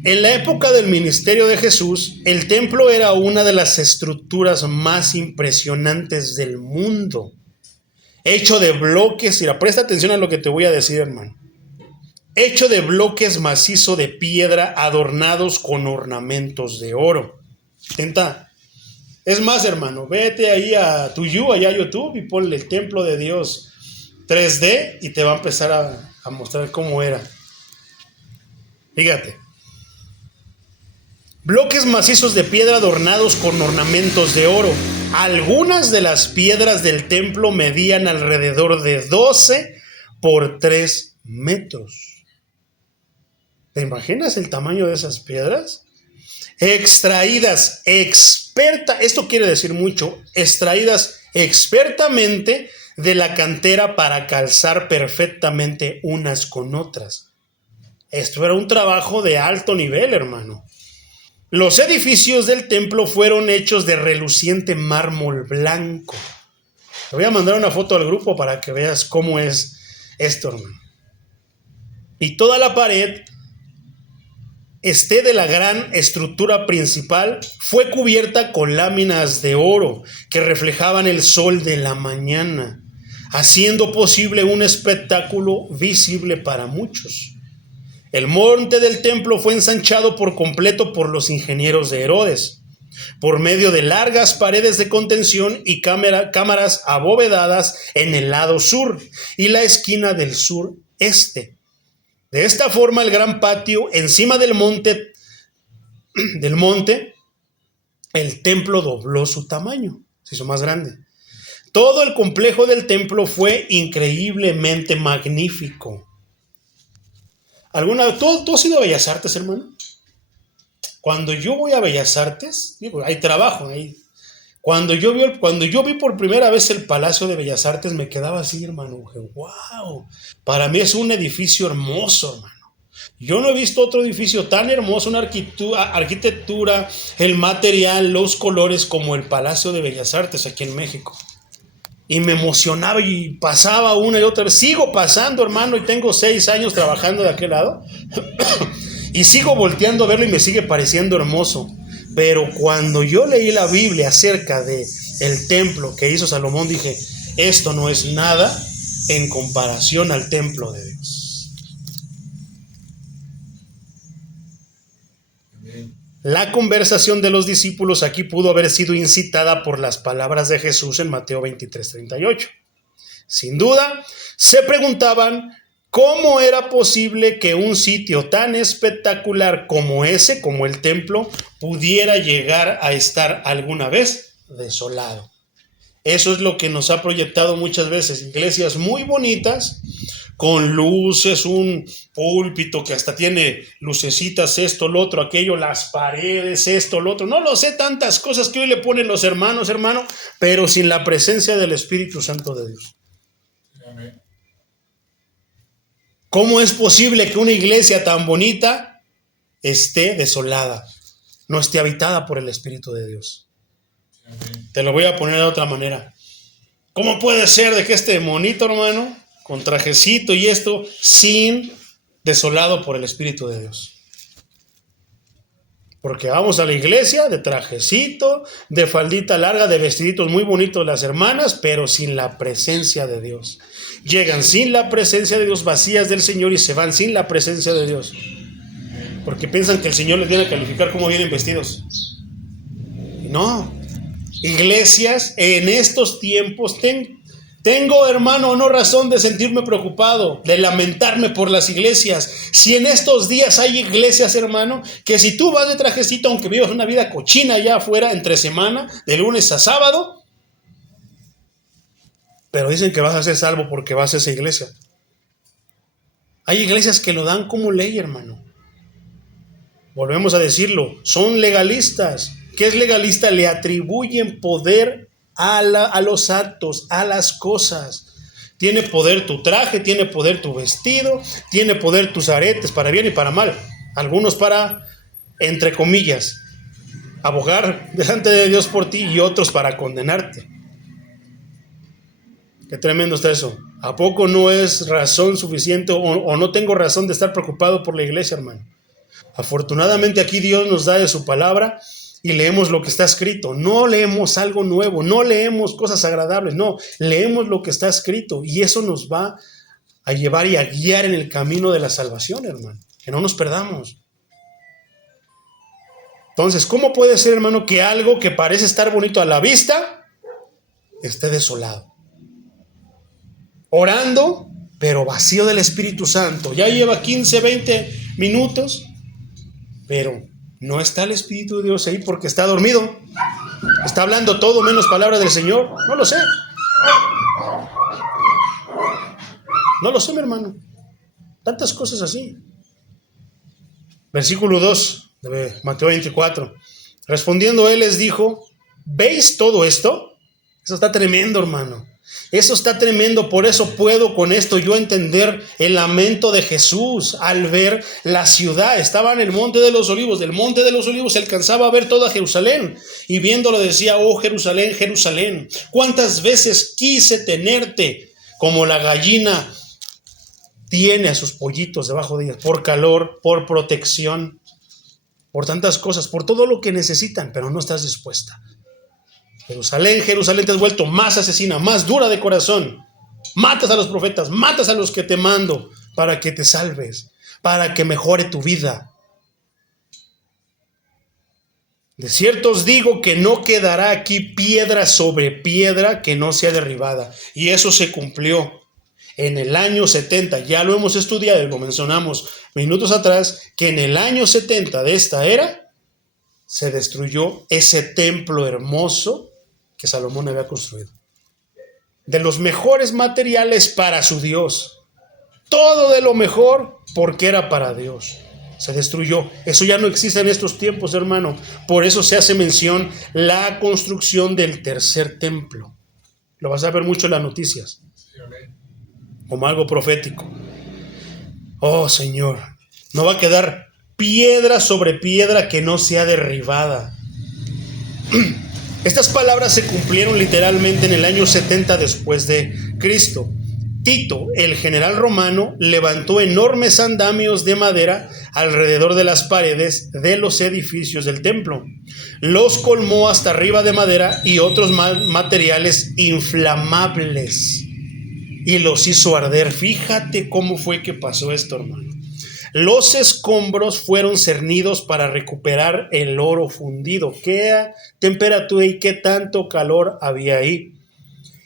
En la época del ministerio de Jesús, el templo era una de las estructuras más impresionantes del mundo. Hecho de bloques, mira, presta atención a lo que te voy a decir, hermano. Hecho de bloques macizo de piedra adornados con ornamentos de oro. Intenta. Es más, hermano, vete ahí a allá a YouTube, y ponle el templo de Dios 3D y te va a empezar a mostrar cómo era. Fíjate. Bloques macizos de piedra adornados con ornamentos de oro. Algunas de las piedras del templo medían alrededor de 12 por 3 metros. ¿Te imaginas el tamaño de esas piedras? Extraídas esto quiere decir mucho, extraídas expertamente de la cantera para calzar perfectamente unas con otras. Esto era un trabajo de alto nivel, hermano. Los edificios del templo fueron hechos de reluciente mármol blanco. Te voy a mandar una foto al grupo para que veas cómo es esto, hermano. Y toda la pared de la gran estructura principal fue cubierta con láminas de oro que reflejaban el sol de la mañana, haciendo posible un espectáculo visible para muchos. El monte del templo fue ensanchado por completo por los ingenieros de Herodes, por medio de largas paredes de contención y cámaras abovedadas en el lado sur y la esquina del sureste. De esta forma, el gran patio encima del monte, el templo dobló su tamaño, se hizo más grande. Todo el complejo del templo fue increíblemente magnífico. ¿Tú has ido a Bellas Artes, hermano? Cuando yo voy a Bellas Artes, hay trabajo ahí. Cuando yo vi por primera vez el Palacio de Bellas Artes, me quedaba así, hermano. Dije, wow, para mí es un edificio hermoso, hermano. Yo no he visto otro edificio tan hermoso, una arquitectura, el material, los colores, como el Palacio de Bellas Artes aquí en México. Y me emocionaba y pasaba una y otra vez. Sigo pasando, hermano, y tengo 6 años trabajando de aquel lado. Y sigo volteando a verlo y me sigue pareciendo hermoso. Pero cuando yo leí la Biblia acerca de el templo que hizo Salomón, dije, esto no es nada en comparación al templo de Dios. La conversación de los discípulos aquí pudo haber sido incitada por las palabras de Jesús en Mateo 23:38. Sin duda, se preguntaban cómo era posible que un sitio tan espectacular como ese, como el templo, pudiera llegar a estar alguna vez desolado. Eso es lo que nos ha proyectado muchas veces, iglesias muy bonitas, con luces, un púlpito que hasta tiene lucecitas, esto, lo otro, aquello, las paredes, esto, lo otro. No lo sé, tantas cosas que hoy le ponen los hermanos, hermano, pero sin la presencia del Espíritu Santo de Dios. Amén. ¿Cómo es posible que una iglesia tan bonita esté desolada, no esté habitada por el Espíritu de Dios? Amén. Te lo voy a poner de otra manera. ¿Cómo puede ser de que este monito, hermano, con trajecito y esto, desolado por el Espíritu de Dios? Porque vamos a la iglesia de trajecito, de faldita larga, de vestiditos muy bonitos las hermanas, pero sin la presencia de Dios. Llegan sin la presencia de Dios, vacías del Señor, y se van sin la presencia de Dios. Porque piensan que el Señor les viene a calificar cómo vienen vestidos. No. Iglesias, en estos tiempos, tengo, hermano, no razón de sentirme preocupado, de lamentarme por las iglesias. Si en estos días hay iglesias, hermano, que si tú vas de trajecito, aunque vivas una vida cochina allá afuera, entre semana, de lunes a sábado, pero dicen que vas a ser salvo porque vas a esa iglesia. Hay iglesias que lo dan como ley, hermano. Volvemos a decirlo, son legalistas. ¿Qué es legalista? Le atribuyen poder a los actos, a las cosas. Tiene poder tu traje, tiene poder tu vestido, tiene poder tus aretes para bien y para mal. Algunos para, entre comillas, abogar delante de Dios por ti y otros para condenarte. Qué tremendo está eso. ¿A poco no es razón suficiente o no tengo razón de estar preocupado por la iglesia, hermano? Afortunadamente aquí Dios nos da de su palabra y leemos lo que está escrito. No leemos algo nuevo, no leemos cosas agradables, no, leemos lo que está escrito y eso nos va a llevar y a guiar en el camino de la salvación, hermano. Que no nos perdamos. Entonces, ¿cómo puede ser, hermano, que algo que parece estar bonito a la vista esté desolado? Orando, pero vacío del Espíritu Santo. Ya lleva 15, 20 minutos, pero no está el Espíritu de Dios ahí porque está dormido. Está hablando todo menos palabra del Señor. No lo sé. No lo sé, mi hermano. Tantas cosas así. Versículo 2 de Mateo 24. Respondiendo él les dijo, ¿veis todo esto? Eso está tremendo, hermano. Eso está tremendo, por eso puedo con esto yo entender el lamento de Jesús al ver la ciudad. Estaba en el Monte de los Olivos, del Monte de los Olivos se alcanzaba a ver toda Jerusalén y viéndolo decía, oh Jerusalén, Jerusalén, cuántas veces quise tenerte como la gallina tiene a sus pollitos debajo de ella, por calor, por protección, por tantas cosas, por todo lo que necesitan, pero no estás dispuesta. Jerusalén, Jerusalén, te has vuelto más asesina, más dura de corazón. Matas a los profetas, matas a los que te mando para que te salves, para que mejore tu vida. De cierto os digo que no quedará aquí piedra sobre piedra que no sea derribada. Y eso se cumplió en el año 70. Ya lo hemos estudiado y lo mencionamos minutos atrás, que en el año 70 de esta era se destruyó ese templo hermoso que Salomón había construido. De los mejores materiales para su Dios. Todo de lo mejor porque era para Dios. Se destruyó. Eso ya no existe en estos tiempos, hermano. Por eso se hace mención la construcción del tercer templo. Lo vas a ver mucho en las noticias. Como algo profético. Oh, Señor. No va a quedar piedra sobre piedra que no sea derribada. Estas palabras se cumplieron literalmente en el año 70 después de Cristo. Tito, el general romano, levantó enormes andamios de madera alrededor de las paredes de los edificios del templo. Los colmó hasta arriba de madera y otros materiales inflamables y los hizo arder. Fíjate cómo fue que pasó esto, hermano. Los escombros fueron cernidos para recuperar el oro fundido. ¿Qué temperatura y qué tanto calor había ahí?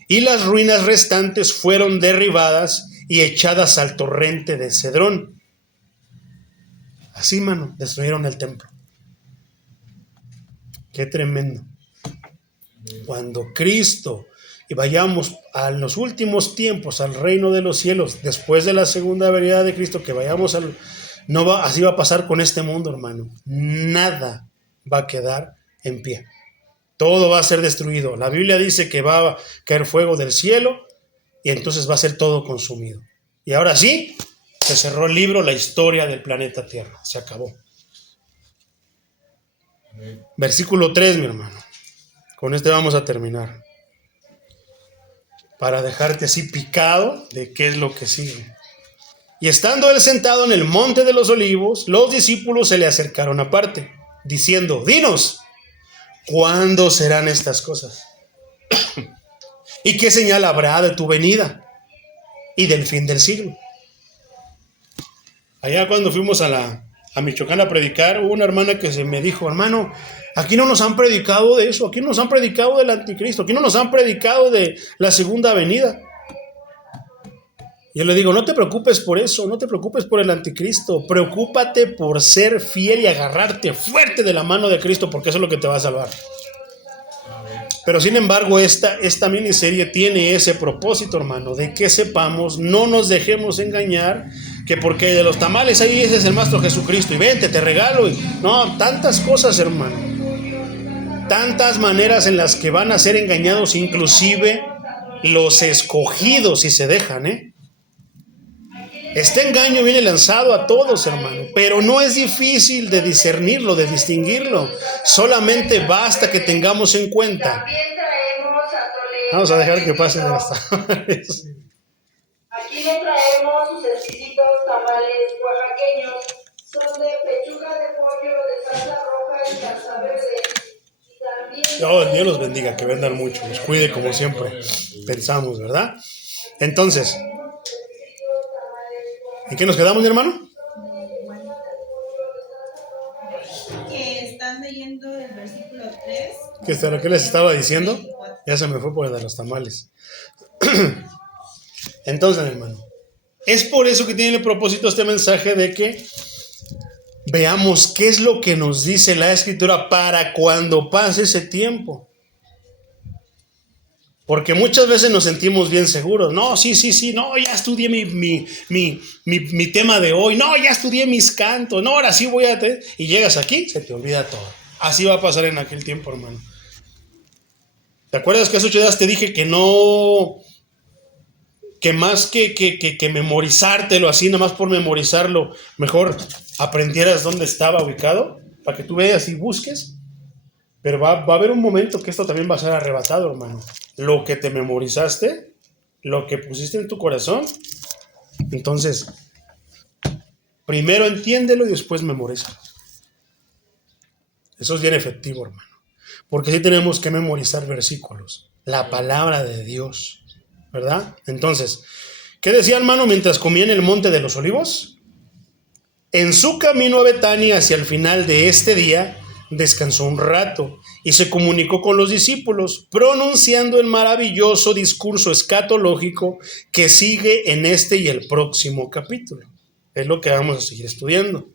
Y las ruinas restantes fueron derribadas y echadas al torrente de Cedrón. Así, mano, destruyeron el templo. Qué tremendo. Cuando Cristo y vayamos a los últimos tiempos al reino de los cielos, después de la segunda venida de Cristo, que vayamos al... así va a pasar con este mundo, hermano. Nada va a quedar en pie. Todo va a ser destruido. La Biblia dice que va a caer fuego del cielo y entonces va a ser todo consumido. Y ahora sí, se cerró el libro, la historia del planeta Tierra. Se acabó. Versículo 3, mi hermano. Con este vamos a terminar. Para dejarte así picado de qué es lo que sigue. Y estando él sentado en el monte de los olivos, los discípulos se le acercaron aparte, diciendo, dinos, ¿cuándo serán estas cosas? ¿Y qué señal habrá de tu venida y del fin del siglo? Allá cuando fuimos a Michoacán a predicar, hubo una hermana que se me dijo, hermano, aquí no nos han predicado de eso, aquí no nos han predicado del anticristo, aquí no nos han predicado de la segunda venida. Yo le digo, no te preocupes por eso, no te preocupes por el anticristo, preocúpate por ser fiel y agarrarte fuerte de la mano de Cristo, porque eso es lo que te va a salvar. Pero sin embargo, esta miniserie tiene ese propósito, hermano, de que sepamos, no nos dejemos engañar, que porque de los tamales ahí ese es el Maestro Jesucristo, y vente, te regalo, y no, tantas cosas, hermano, tantas maneras en las que van a ser engañados, inclusive los escogidos si se dejan, Este engaño viene lanzado a todos, hermano, pero no es difícil de discernirlo, de distinguirlo. Solamente basta que tengamos en cuenta. Vamos a dejar que pasen las tamales. Aquí le traemos sus exquisitos tamales oaxaqueños. Son de pechuga de pollo, de salsa roja y salsa verde. Y también Dios los bendiga, que vendan mucho, los cuide como siempre pensamos, ¿verdad? Entonces, ¿en qué nos quedamos, mi hermano? Que están leyendo el versículo 3. ¿Qué les estaba diciendo? Ya se me fue por el de los tamales. Entonces, hermano, es por eso que tiene el propósito este mensaje de que veamos qué es lo que nos dice la Escritura para cuando pase ese tiempo. Porque muchas veces nos sentimos bien seguros. No, sí, no, ya estudié mi tema de hoy. No, ya estudié mis cantos. No, ahora sí voy a tener. Y llegas aquí, se te olvida todo. Así va a pasar en aquel tiempo, hermano. ¿Te acuerdas que hace 8 días te dije que no, que más que memorizártelo así, nada más por memorizarlo, mejor aprendieras dónde estaba ubicado, para que tú veas y busques? Pero va a haber un momento que esto también va a ser arrebatado, hermano. Lo que te memorizaste, lo que pusiste en tu corazón, entonces, primero entiéndelo y después memorízalo. Eso es bien efectivo, hermano. Porque sí tenemos que memorizar versículos, la palabra de Dios, ¿verdad? Entonces, ¿qué decía, hermano, mientras comía en el monte de los olivos? En su camino a Betania hacia el final de este día, descansó un rato y se comunicó con los discípulos, pronunciando el maravilloso discurso escatológico que sigue en este y el próximo capítulo. Es lo que vamos a seguir estudiando.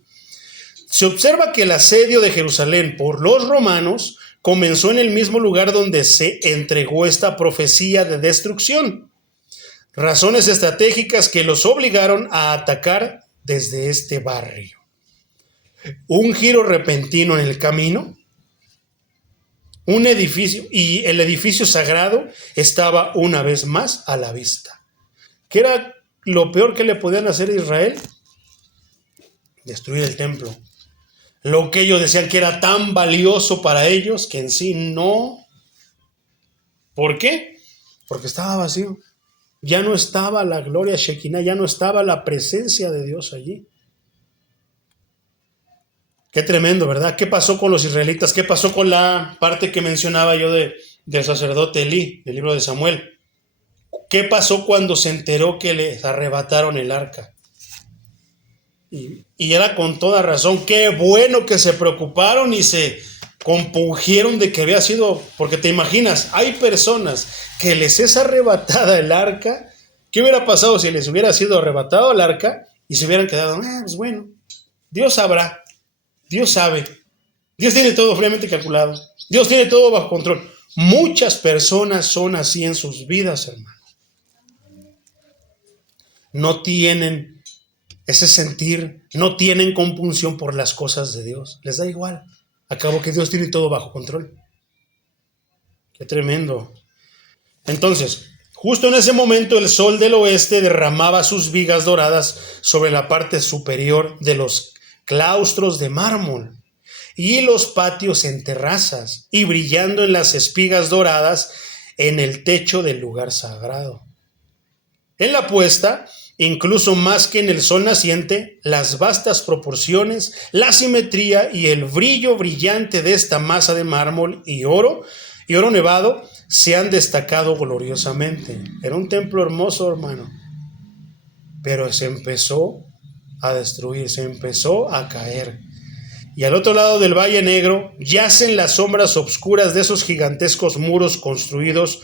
Se observa que el asedio de Jerusalén por los romanos comenzó en el mismo lugar donde se entregó esta profecía de destrucción. Razones estratégicas que los obligaron a atacar desde este barrio. Un giro repentino en el camino, un edificio, y el edificio sagrado estaba una vez más a la vista. ¿Qué era lo peor que le podían hacer a Israel? Destruir el templo. Lo que ellos decían que era tan valioso para ellos, que en sí no. ¿Por qué? Porque estaba vacío. Ya no estaba la gloria Shekinah, ya no estaba la presencia de Dios allí. Qué tremendo, ¿verdad? ¿Qué pasó con los israelitas? ¿Qué pasó con la parte que mencionaba yo del sacerdote Elí, del libro de Samuel? ¿Qué pasó cuando se enteró que les arrebataron el arca? Y era con toda razón. Qué bueno que se preocuparon y se compungieron de que había sido, porque te imaginas, hay personas que les es arrebatada el arca. ¿Qué hubiera pasado si les hubiera sido arrebatado el arca y se hubieran quedado? Pues bueno, Dios sabrá. Dios sabe, Dios tiene todo fríamente calculado, Dios tiene todo bajo control. Muchas personas son así en sus vidas, hermano. No tienen ese sentir, no tienen compunción por las cosas de Dios, les da igual. Acabo que Dios tiene todo bajo control. Qué tremendo. Entonces, justo en ese momento el sol del oeste derramaba sus vigas doradas sobre la parte superior de los claustros de mármol y los patios en terrazas, y brillando en las espigas doradas en el techo del lugar sagrado. En la puesta, incluso más que en el sol naciente, las vastas proporciones, la simetría y el brillo brillante de esta masa de mármol y oro nevado se han destacado gloriosamente. Era un templo hermoso, hermano, pero se empezó a destruir, se empezó a caer. Y al otro lado del Valle Negro yacen las sombras obscuras de esos gigantescos muros construidos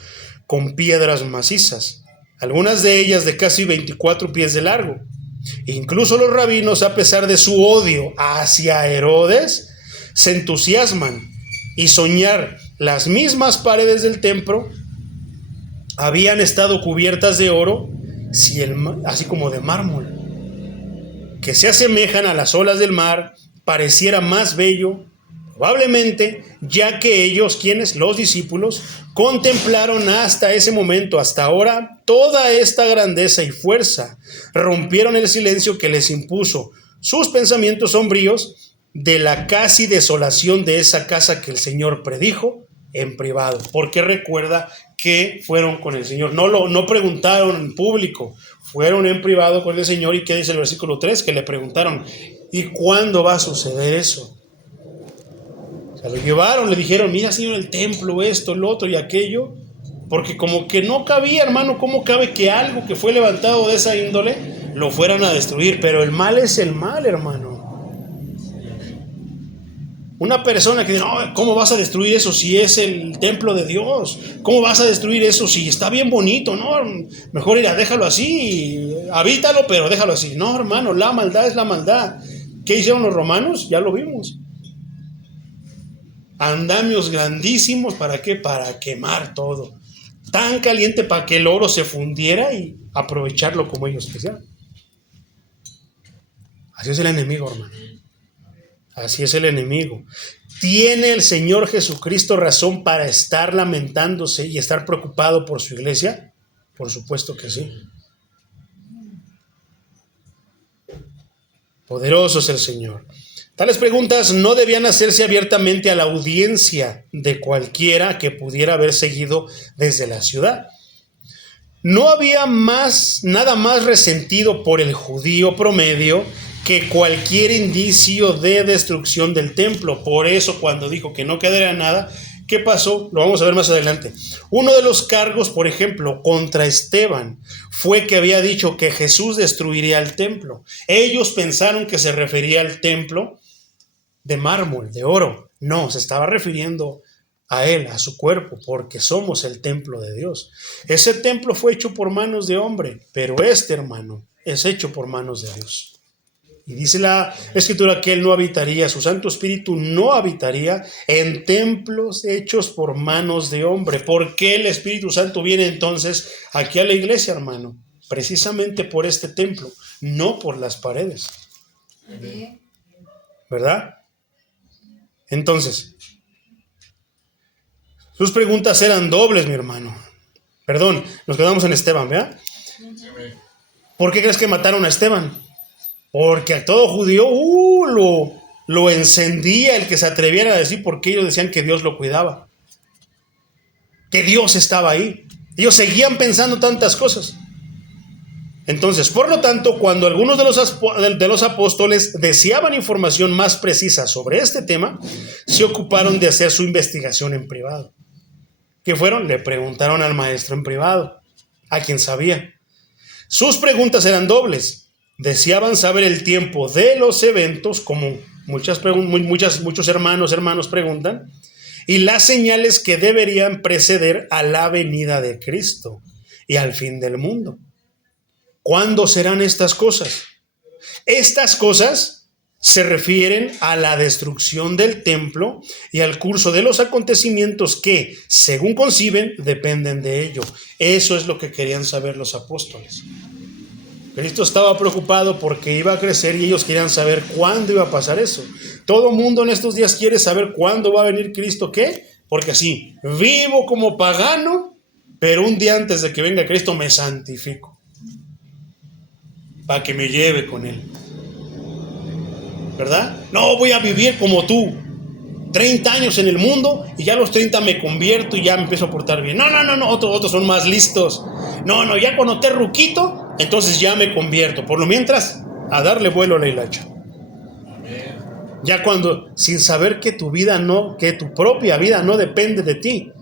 con piedras macizas, algunas de ellas de casi 24 pies de largo. Incluso los rabinos, a pesar de su odio hacia Herodes, se entusiasman y soñar las mismas paredes del templo habían estado cubiertas de oro, así como de mármol, que se asemejan a las olas del mar, pareciera más bello, Probablemente, ya que ellos, quienes, los discípulos, contemplaron hasta ese momento, hasta ahora, toda esta grandeza y fuerza, rompieron el silencio que les impuso sus pensamientos sombríos de la casi desolación de esa casa que el Señor predijo en privado. Porque recuerda que fueron con el Señor, no preguntaron en público, fueron en privado con el Señor. ¿Y qué dice el versículo 3? Que le preguntaron, ¿y cuándo va a suceder eso? O sea, lo llevaron, le dijeron, mira, Señor, el templo, esto, lo otro y aquello, porque como que no cabía, hermano, ¿cómo cabe que algo que fue levantado de esa índole lo fueran a destruir? Pero el mal es el mal, hermano. Una persona que dice, no, ¿cómo vas a destruir eso si es el templo de Dios? ¿Cómo vas a destruir eso si está bien bonito? No, mejor déjalo así, habítalo, pero déjalo así. No, hermano, la maldad es la maldad. ¿Qué hicieron los romanos? Ya lo vimos. Andamios grandísimos, ¿para qué? Para quemar todo. Tan caliente para que el oro se fundiera y aprovecharlo como ellos quisieran. Así es el enemigo, hermano. Así es el enemigo. ¿Tiene el Señor Jesucristo razón para estar lamentándose y estar preocupado por su iglesia? Por supuesto que sí. Poderoso es el Señor. Tales preguntas no debían hacerse abiertamente a la audiencia de cualquiera que pudiera haber seguido desde la ciudad. No había nada más resentido por el judío promedio que cualquier indicio de destrucción del templo. Por eso, cuando dijo que no quedaría nada, ¿qué pasó? Lo vamos a ver más adelante. Uno de los cargos, por ejemplo, contra Esteban, fue que había dicho que Jesús destruiría el templo. Ellos pensaron que se refería al templo de mármol, de oro. No, se estaba refiriendo a él, a su cuerpo, porque somos el templo de Dios. Ese templo fue hecho por manos de hombre, pero este, hermano, es hecho por manos de Dios. Y dice la Escritura que Él no habitaría, su Santo Espíritu no habitaría en templos hechos por manos de hombre. ¿Por qué el Espíritu Santo viene entonces aquí a la iglesia, hermano? Precisamente por este templo, no por las paredes. ¿Verdad? Entonces, sus preguntas eran dobles, mi hermano. Perdón, nos quedamos en Esteban, ¿verdad? ¿Por qué crees que mataron a Esteban? Porque a todo judío lo encendía el que se atreviera a decir, porque ellos decían que Dios lo cuidaba, que Dios estaba ahí. Ellos seguían pensando tantas cosas. Entonces, por lo tanto, cuando algunos de los apóstoles deseaban información más precisa sobre este tema, se ocuparon de hacer su investigación en privado. ¿Qué fueron? Le preguntaron al maestro en privado, a quien sabía. Sus preguntas eran dobles. Deseaban saber el tiempo de los eventos, como muchos hermanos preguntan, y las señales que deberían preceder a la venida de Cristo y al fin del mundo. ¿Cuándo serán estas cosas? Estas cosas se refieren a la destrucción del templo y al curso de los acontecimientos que, según conciben, dependen de ello. Eso es lo que querían saber los apóstoles. Cristo estaba preocupado porque iba a crecer y ellos querían saber cuándo iba a pasar eso. Todo mundo en estos días quiere saber cuándo va a venir Cristo. ¿Qué? Porque así, vivo como pagano, pero un día antes de que venga Cristo me santifico para que me lleve con Él. ¿Verdad? No voy a vivir como tú, 30 años en el mundo y ya a los 30 me convierto y ya me empiezo a portar bien. No, otros son más listos. No, ya cuando esté ruquito, entonces ya me convierto. Por lo mientras, a darle vuelo a la hilacha. Ya cuando, sin saber que tu propia vida no depende de ti.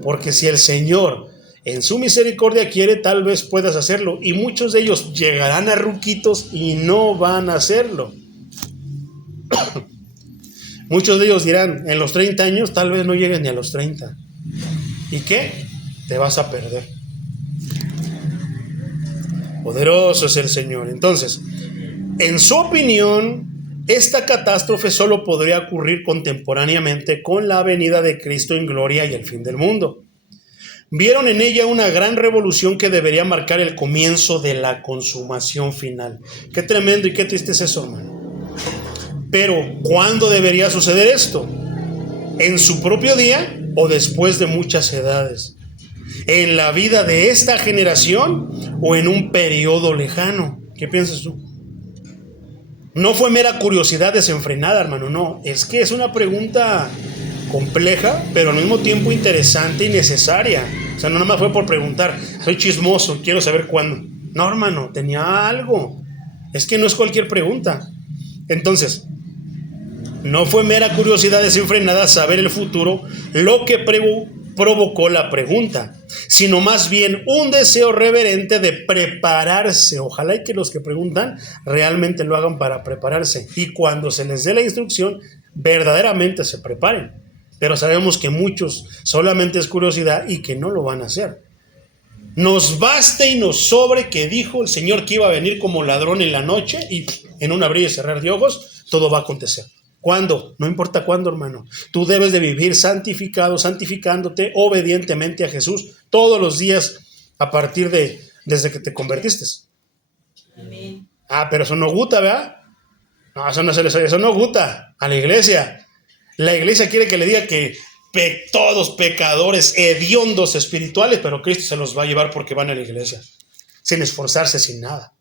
Porque si el Señor en su misericordia quiere, tal vez puedas hacerlo. Y muchos de ellos llegarán a ruquitos y no van a hacerlo. Muchos de ellos dirán, en los 30 años, tal vez no lleguen ni a los 30. ¿Y qué? Te vas a perder. Poderoso es el Señor. Entonces, en su opinión, esta catástrofe solo podría ocurrir contemporáneamente con la venida de Cristo en gloria y el fin del mundo. Vieron en ella una gran revolución que debería marcar el comienzo de la consumación final. Qué tremendo y qué triste es eso, hermano. Pero, ¿cuándo debería suceder esto? ¿En su propio día o después de muchas edades? ¿En la vida de esta generación o en un periodo lejano? ¿Qué piensas tú? No fue mera curiosidad desenfrenada, hermano, no. Es que es una pregunta compleja, pero al mismo tiempo interesante y necesaria. O sea, no nada más fue por preguntar, soy chismoso, quiero saber cuándo. No, hermano, tenía algo. Es que no es cualquier pregunta. Entonces, no fue mera curiosidad desenfrenada saber el futuro lo que provocó la pregunta, sino más bien un deseo reverente de prepararse. Ojalá y que los que preguntan realmente lo hagan para prepararse, y cuando se les dé la instrucción, verdaderamente se preparen. Pero sabemos que muchos solamente es curiosidad y que no lo van a hacer. Nos basta y nos sobre que dijo el Señor que iba a venir como ladrón en la noche, y en un abrir y cerrar de ojos todo va a acontecer. ¿Cuándo? No importa cuándo, hermano. Tú debes de vivir santificado, santificándote obedientemente a Jesús todos los días desde que te convertiste. Amén. Pero eso no gusta, ¿verdad? No, eso no gusta a la iglesia. La iglesia quiere que le diga que todos pecadores, hediondos espirituales, pero Cristo se los va a llevar porque van a la iglesia, sin esforzarse, sin nada.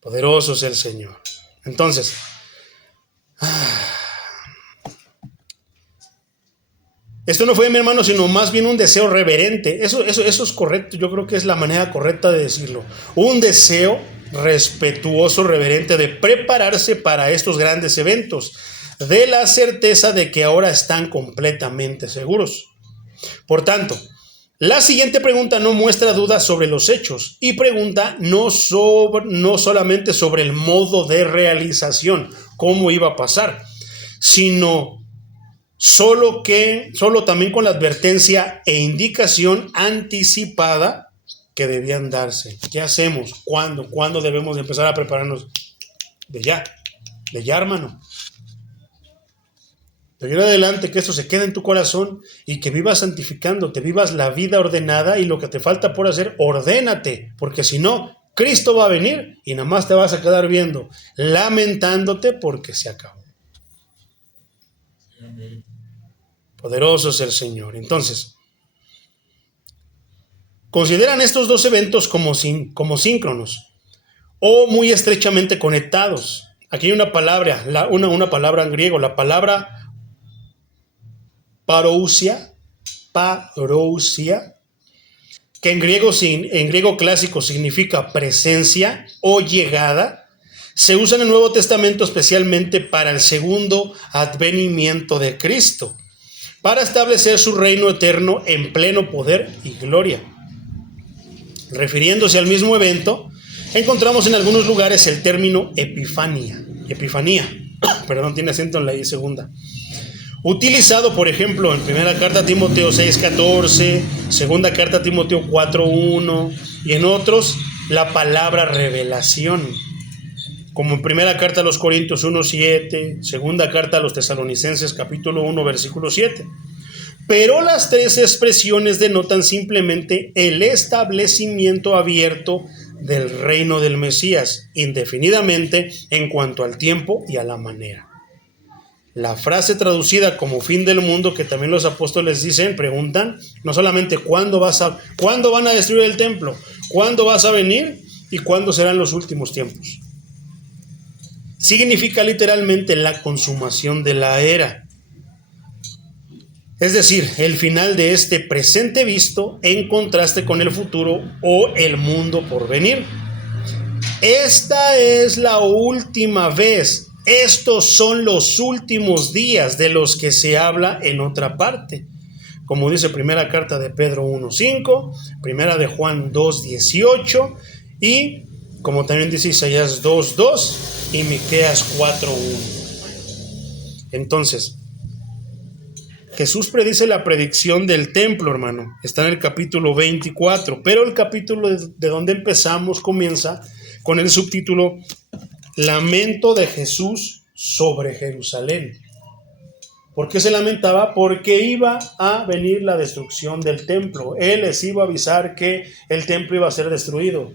Poderoso es el Señor. Entonces, esto no fue, mi hermano, sino más bien un deseo reverente. Eso es correcto. Yo creo que es la manera correcta de decirlo. Un deseo respetuoso, reverente, de prepararse para estos grandes eventos, de la certeza de que ahora están completamente seguros. Por tanto, la siguiente pregunta no muestra dudas sobre los hechos y pregunta no solamente sobre el modo de realización, cómo iba a pasar, sino solo también con la advertencia e indicación anticipada que debían darse. ¿Qué hacemos? ¿Cuándo debemos de empezar a prepararnos? De ya, hermano. De ahí en adelante, que esto se quede en tu corazón y que vivas santificándote, vivas la vida ordenada, y lo que te falta por hacer, ordénate, porque si no, Cristo va a venir y nada más te vas a quedar viendo, lamentándote porque se acabó. Poderoso es el Señor. Entonces, consideran estos dos eventos como síncronos o muy estrechamente conectados. Aquí hay una palabra, una palabra en griego, la palabra parousia, que en griego clásico significa presencia o llegada, se usa en el Nuevo Testamento especialmente para el segundo advenimiento de Cristo, para establecer su reino eterno en pleno poder y gloria. Refiriéndose al mismo evento, encontramos en algunos lugares el término epifanía, tiene acento en la I segunda, utilizado, por ejemplo, en primera carta a Timoteo 6:14, segunda carta a Timoteo 4:1, y en otros la palabra revelación, como en primera carta a los Corintios 1:7, segunda carta a los Tesalonicenses capítulo 1 versículo 7. Pero las tres expresiones denotan simplemente el establecimiento abierto del reino del Mesías, indefinidamente en cuanto al tiempo y a la manera. La frase traducida como fin del mundo, que también los apóstoles preguntan, no solamente cuándo van a destruir el templo, cuándo vas a venir y cuándo serán los últimos tiempos. Significa literalmente la consumación de la era. Es decir, el final de este presente visto en contraste con el futuro o el mundo por venir. Esta es la última vez. Estos son los últimos días de los que se habla en otra parte. Como dice primera carta de Pedro 1:5, primera de Juan 2:18 y como también dice Isaías 2:2 y Miqueas 4:1. Entonces, Jesús predice la predicción del templo, hermano. Está en el capítulo 24, pero el capítulo de donde empezamos comienza con el subtítulo Lamento de Jesús sobre Jerusalén. ¿Por qué se lamentaba? Porque iba a venir la destrucción del templo. Él les iba a avisar que el templo iba a ser destruido.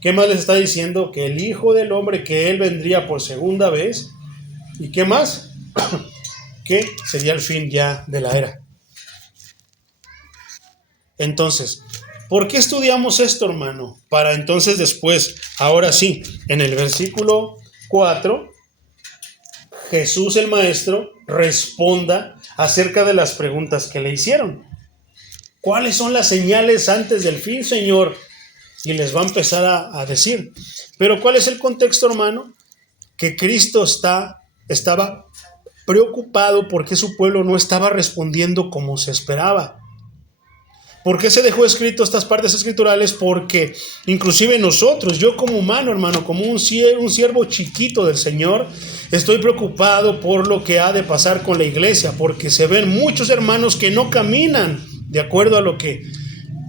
¿Qué más les está diciendo? Que el Hijo del Hombre, que Él vendría por segunda vez. ¿Y qué más? que sería el fin ya de la era. Entonces, ¿por qué estudiamos esto, hermano? Para entonces después, ahora sí, en el versículo 4, Jesús el Maestro responda acerca de las preguntas que le hicieron. ¿Cuáles son las señales antes del fin, Señor? Y les va a empezar a decir. Pero ¿cuál es el contexto, hermano? Que Cristo estaba preocupado porque su pueblo no estaba respondiendo como se esperaba. ¿Por qué se dejó escrito estas partes escriturales? Porque inclusive nosotros, yo como humano, hermano, como un siervo chiquito del Señor, estoy preocupado por lo que ha de pasar con la iglesia, porque se ven muchos hermanos que no caminan de acuerdo a lo que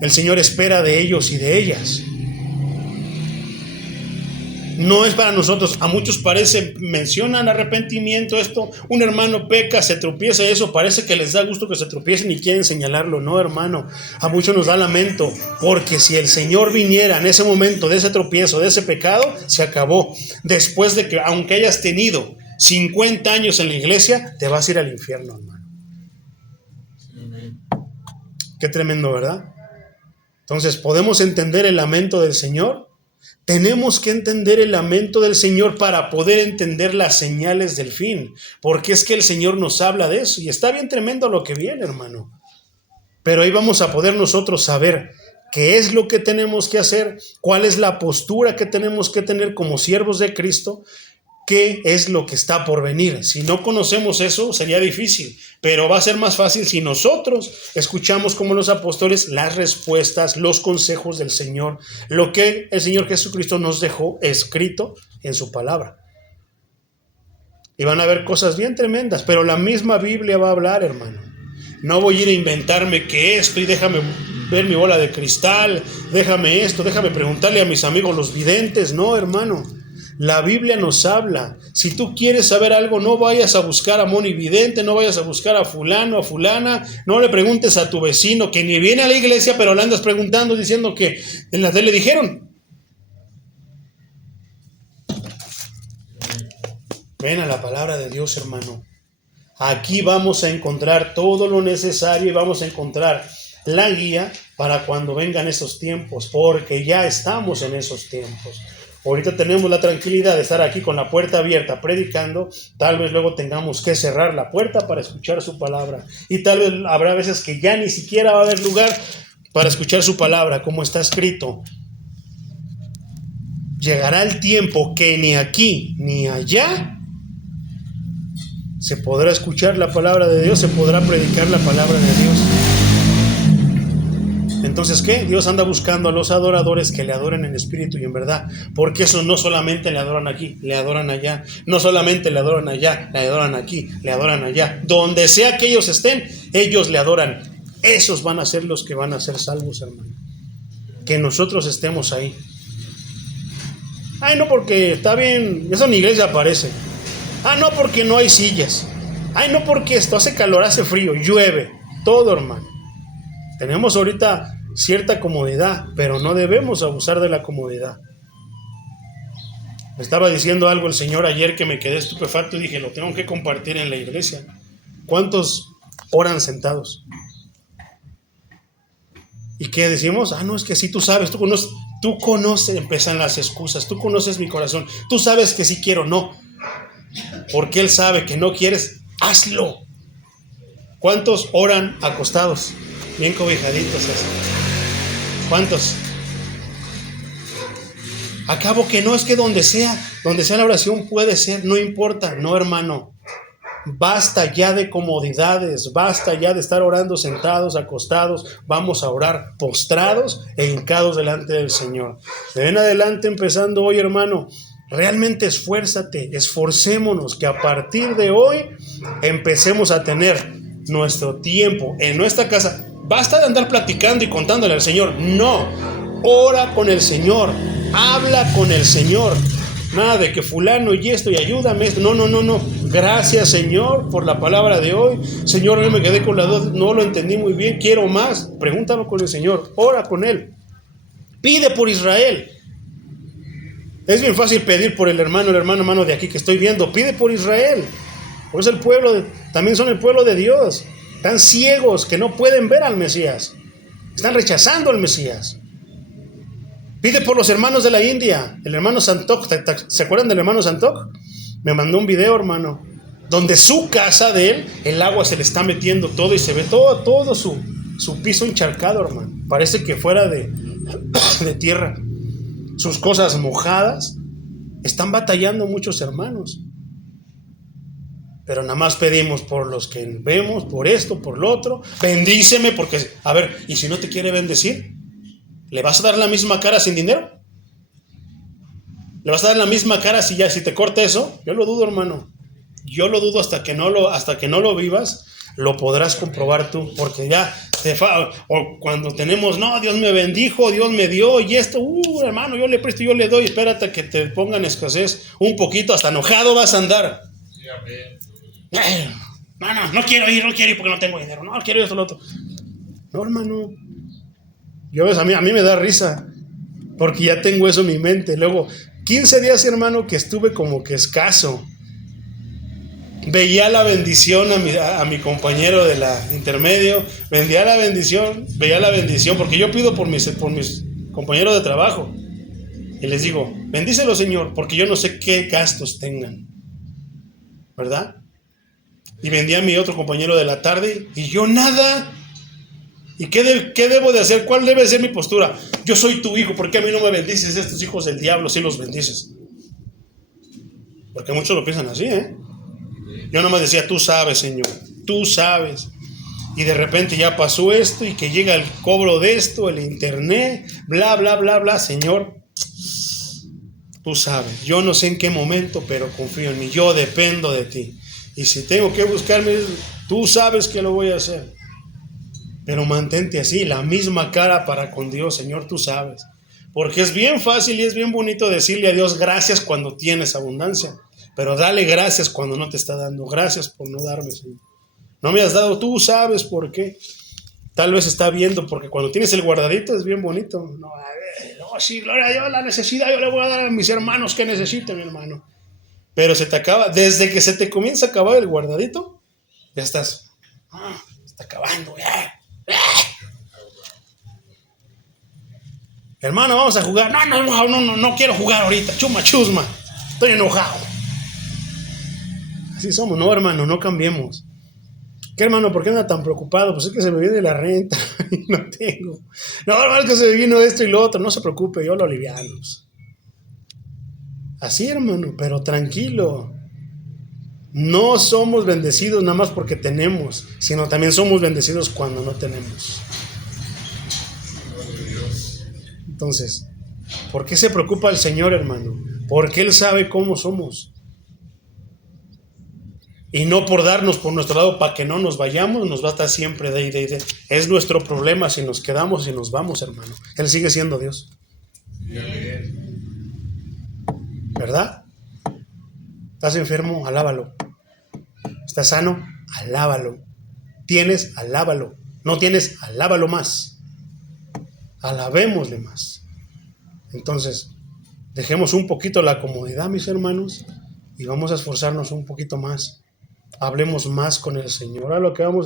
el Señor espera de ellos y de ellas. No es para nosotros. A muchos parece, mencionan arrepentimiento, esto, un hermano peca, se tropieza, eso parece que les da gusto que se tropiecen y quieren señalarlo. No, hermano, a muchos nos da lamento, porque si el Señor viniera en ese momento de ese tropiezo, de ese pecado, se acabó. Después de que, aunque hayas tenido 50 años en la iglesia, te vas a ir al infierno, hermano. Qué tremendo, ¿verdad? Entonces, ¿podemos entender el lamento del Señor? Tenemos que entender el lamento del Señor para poder entender las señales del fin, porque es que el Señor nos habla de eso y está bien tremendo lo que viene, hermano. Pero ahí vamos a poder nosotros saber qué es lo que tenemos que hacer, cuál es la postura que tenemos que tener como siervos de Cristo, qué es lo que está por venir. Si no conocemos eso, sería difícil, pero va a ser más fácil si nosotros escuchamos como los apóstoles las respuestas, los consejos del Señor, lo que el Señor Jesucristo nos dejó escrito en su palabra. Y van a haber cosas bien tremendas, pero la misma Biblia va a hablar, hermano. No voy a ir a inventarme que esto y déjame ver mi bola de cristal, déjame esto, déjame preguntarle a mis amigos los videntes. No, hermano. La Biblia nos habla. Si tú quieres saber algo, no vayas a buscar a Moni Vidente, no vayas a buscar a fulano, a fulana, no le preguntes a tu vecino que ni viene a la iglesia, pero le andas preguntando diciendo que en la tele le dijeron. Ven a la palabra de Dios, hermano. Aquí vamos a encontrar todo lo necesario y vamos a encontrar la guía para cuando vengan esos tiempos, porque ya estamos en esos tiempos. Ahorita tenemos la tranquilidad de estar aquí con la puerta abierta predicando, tal vez luego tengamos que cerrar la puerta para escuchar su palabra y tal vez habrá veces que ya ni siquiera va a haber lugar para escuchar su palabra, como está escrito. Llegará el tiempo que ni aquí ni allá se podrá escuchar la palabra de Dios, se podrá predicar la palabra de Dios. Entonces, ¿qué? Dios anda buscando a los adoradores que le adoren en espíritu y en verdad, porque esos no solamente le adoran aquí, le adoran allá, no solamente le adoran allá, le adoran aquí, le adoran allá, donde sea que ellos estén, ellos le adoran. Esos van a ser los que van a ser salvos, hermano. Que nosotros estemos ahí. Ay, no, porque está bien, eso en la iglesia aparece. Ah, no, porque no hay sillas. Ay, no, porque esto hace calor, hace frío, llueve, todo, hermano. Tenemos ahorita cierta comodidad, pero no debemos abusar de la comodidad. Me estaba diciendo algo el Señor ayer que me quedé estupefacto y dije, lo tengo que compartir en la iglesia. ¿Cuántos oran sentados? ¿Y qué decimos? Ah, no, es que sí, tú sabes, tú conoces, empiezan las excusas, tú conoces mi corazón, tú sabes que sí quiero, no. Porque Él sabe que no quieres, hazlo. ¿Cuántos oran acostados? Bien cobijaditos así. ¿Cuántos? Acabo que no, es que donde sea la oración puede ser, no importa. No, hermano. Basta ya de comodidades, basta ya de estar orando sentados, acostados. Vamos a orar postrados e hincados delante del Señor. De en adelante, empezando hoy, hermano, realmente esfuérzate, esforcémonos que a partir de hoy empecemos a tener nuestro tiempo en nuestra casa. Basta de andar platicando y contándole al Señor. No, ora con el Señor, habla con el Señor. Nada de que fulano y esto y ayúdame esto. No. Gracias, Señor, por la palabra de hoy. Señor, yo me quedé con la duda, no lo entendí muy bien, quiero más. Pregúntalo con el Señor, ora con Él. Pide por Israel. Es bien fácil pedir por el hermano de aquí que estoy viendo. Pide por Israel. Por eso el pueblo, también son el pueblo de Dios. Están ciegos que no pueden ver al Mesías. Están rechazando al Mesías. Pide por los hermanos de la India. El hermano Santok, ¿se acuerdan del hermano Santok? Me mandó un video, hermano, donde su casa de él, el agua se le está metiendo todo y se ve todo su piso encharcado, hermano. Parece que fuera de tierra. Sus cosas mojadas. Están batallando muchos hermanos. Pero nada más pedimos por los que vemos, por esto, por lo otro. Bendíceme porque, a ver, ¿y si no te quiere bendecir? ¿Le vas a dar la misma cara sin dinero? ¿Le vas a dar la misma cara si te corta eso? Yo lo dudo, hermano. Yo lo dudo hasta que no lo vivas, lo podrás comprobar tú, porque ya o cuando tenemos, no, Dios me bendijo, Dios me dio y esto, hermano, yo le presto, yo le doy, espérate que te pongan escasez un poquito, hasta enojado vas a andar. No quiero ir porque no tengo dinero, no quiero ir esto, lo otro. No, hermano, a mí me da risa, porque ya tengo eso en mi mente. Luego, 15 días, hermano, que estuve como que escaso. Veía la bendición a mi compañero de la intermedio, veía la bendición, porque yo pido por mis compañeros de trabajo. Y les digo, bendícelo, Señor, porque yo no sé qué gastos tengan, ¿verdad? Y vendía a mi otro compañero de la tarde, y yo nada. ¿Y qué debo de hacer? ¿Cuál debe ser mi postura? Yo soy tu hijo, ¿por qué a mí no me bendices? Estos hijos del diablo sí los bendices. Porque muchos lo piensan así, ¿eh? Yo nomás decía, tú sabes, Señor, tú sabes. Y de repente ya pasó esto y que llega el cobro de esto, el internet, bla, bla, bla, bla. Señor, tú sabes. Yo no sé en qué momento, pero confío en mí. Yo dependo de ti. Y si tengo que buscarme, tú sabes que lo voy a hacer. Pero mantente así, la misma cara para con Dios, Señor, tú sabes. Porque es bien fácil y es bien bonito decirle a Dios gracias cuando tienes abundancia. Pero dale gracias cuando no te está dando. Gracias por no darme, Señor. No me has dado, tú sabes por qué. Tal vez está viendo, porque cuando tienes el guardadito es bien bonito. No, sí, gloria a Dios, la necesidad yo le voy a dar a mis hermanos que necesiten, mi hermano. Pero se te acaba, desde que se te comienza a acabar el guardadito, ya estás. Está acabando, Hermano, vamos a jugar. No quiero jugar ahorita. Chusma. Estoy enojado. Así somos, no, hermano, no cambiemos. ¿Qué, hermano? ¿Por qué anda tan preocupado? Pues es que se me viene la renta y no tengo. No, hermano, es que se me vino esto y lo otro. No se preocupe, yo lo aliviamos. Así, hermano, pero tranquilo. No somos bendecidos nada más porque tenemos, sino también somos bendecidos cuando no tenemos. Entonces, ¿por qué se preocupa el Señor, hermano? Porque Él sabe cómo somos. Y no por darnos por nuestro lado para que no nos vayamos, nos va a estar siempre de. Es nuestro problema si nos quedamos y nos vamos, hermano. Él sigue siendo Dios. ¿Verdad? ¿Estás enfermo? Alábalo. ¿Estás sano? Alábalo. ¿Tienes? Alábalo. ¿No tienes? Alábalo más. Alabémosle más. Entonces, dejemos un poquito la comodidad, mis hermanos, y vamos a esforzarnos un poquito más. Hablemos más con el Señor. Ahora lo que vamos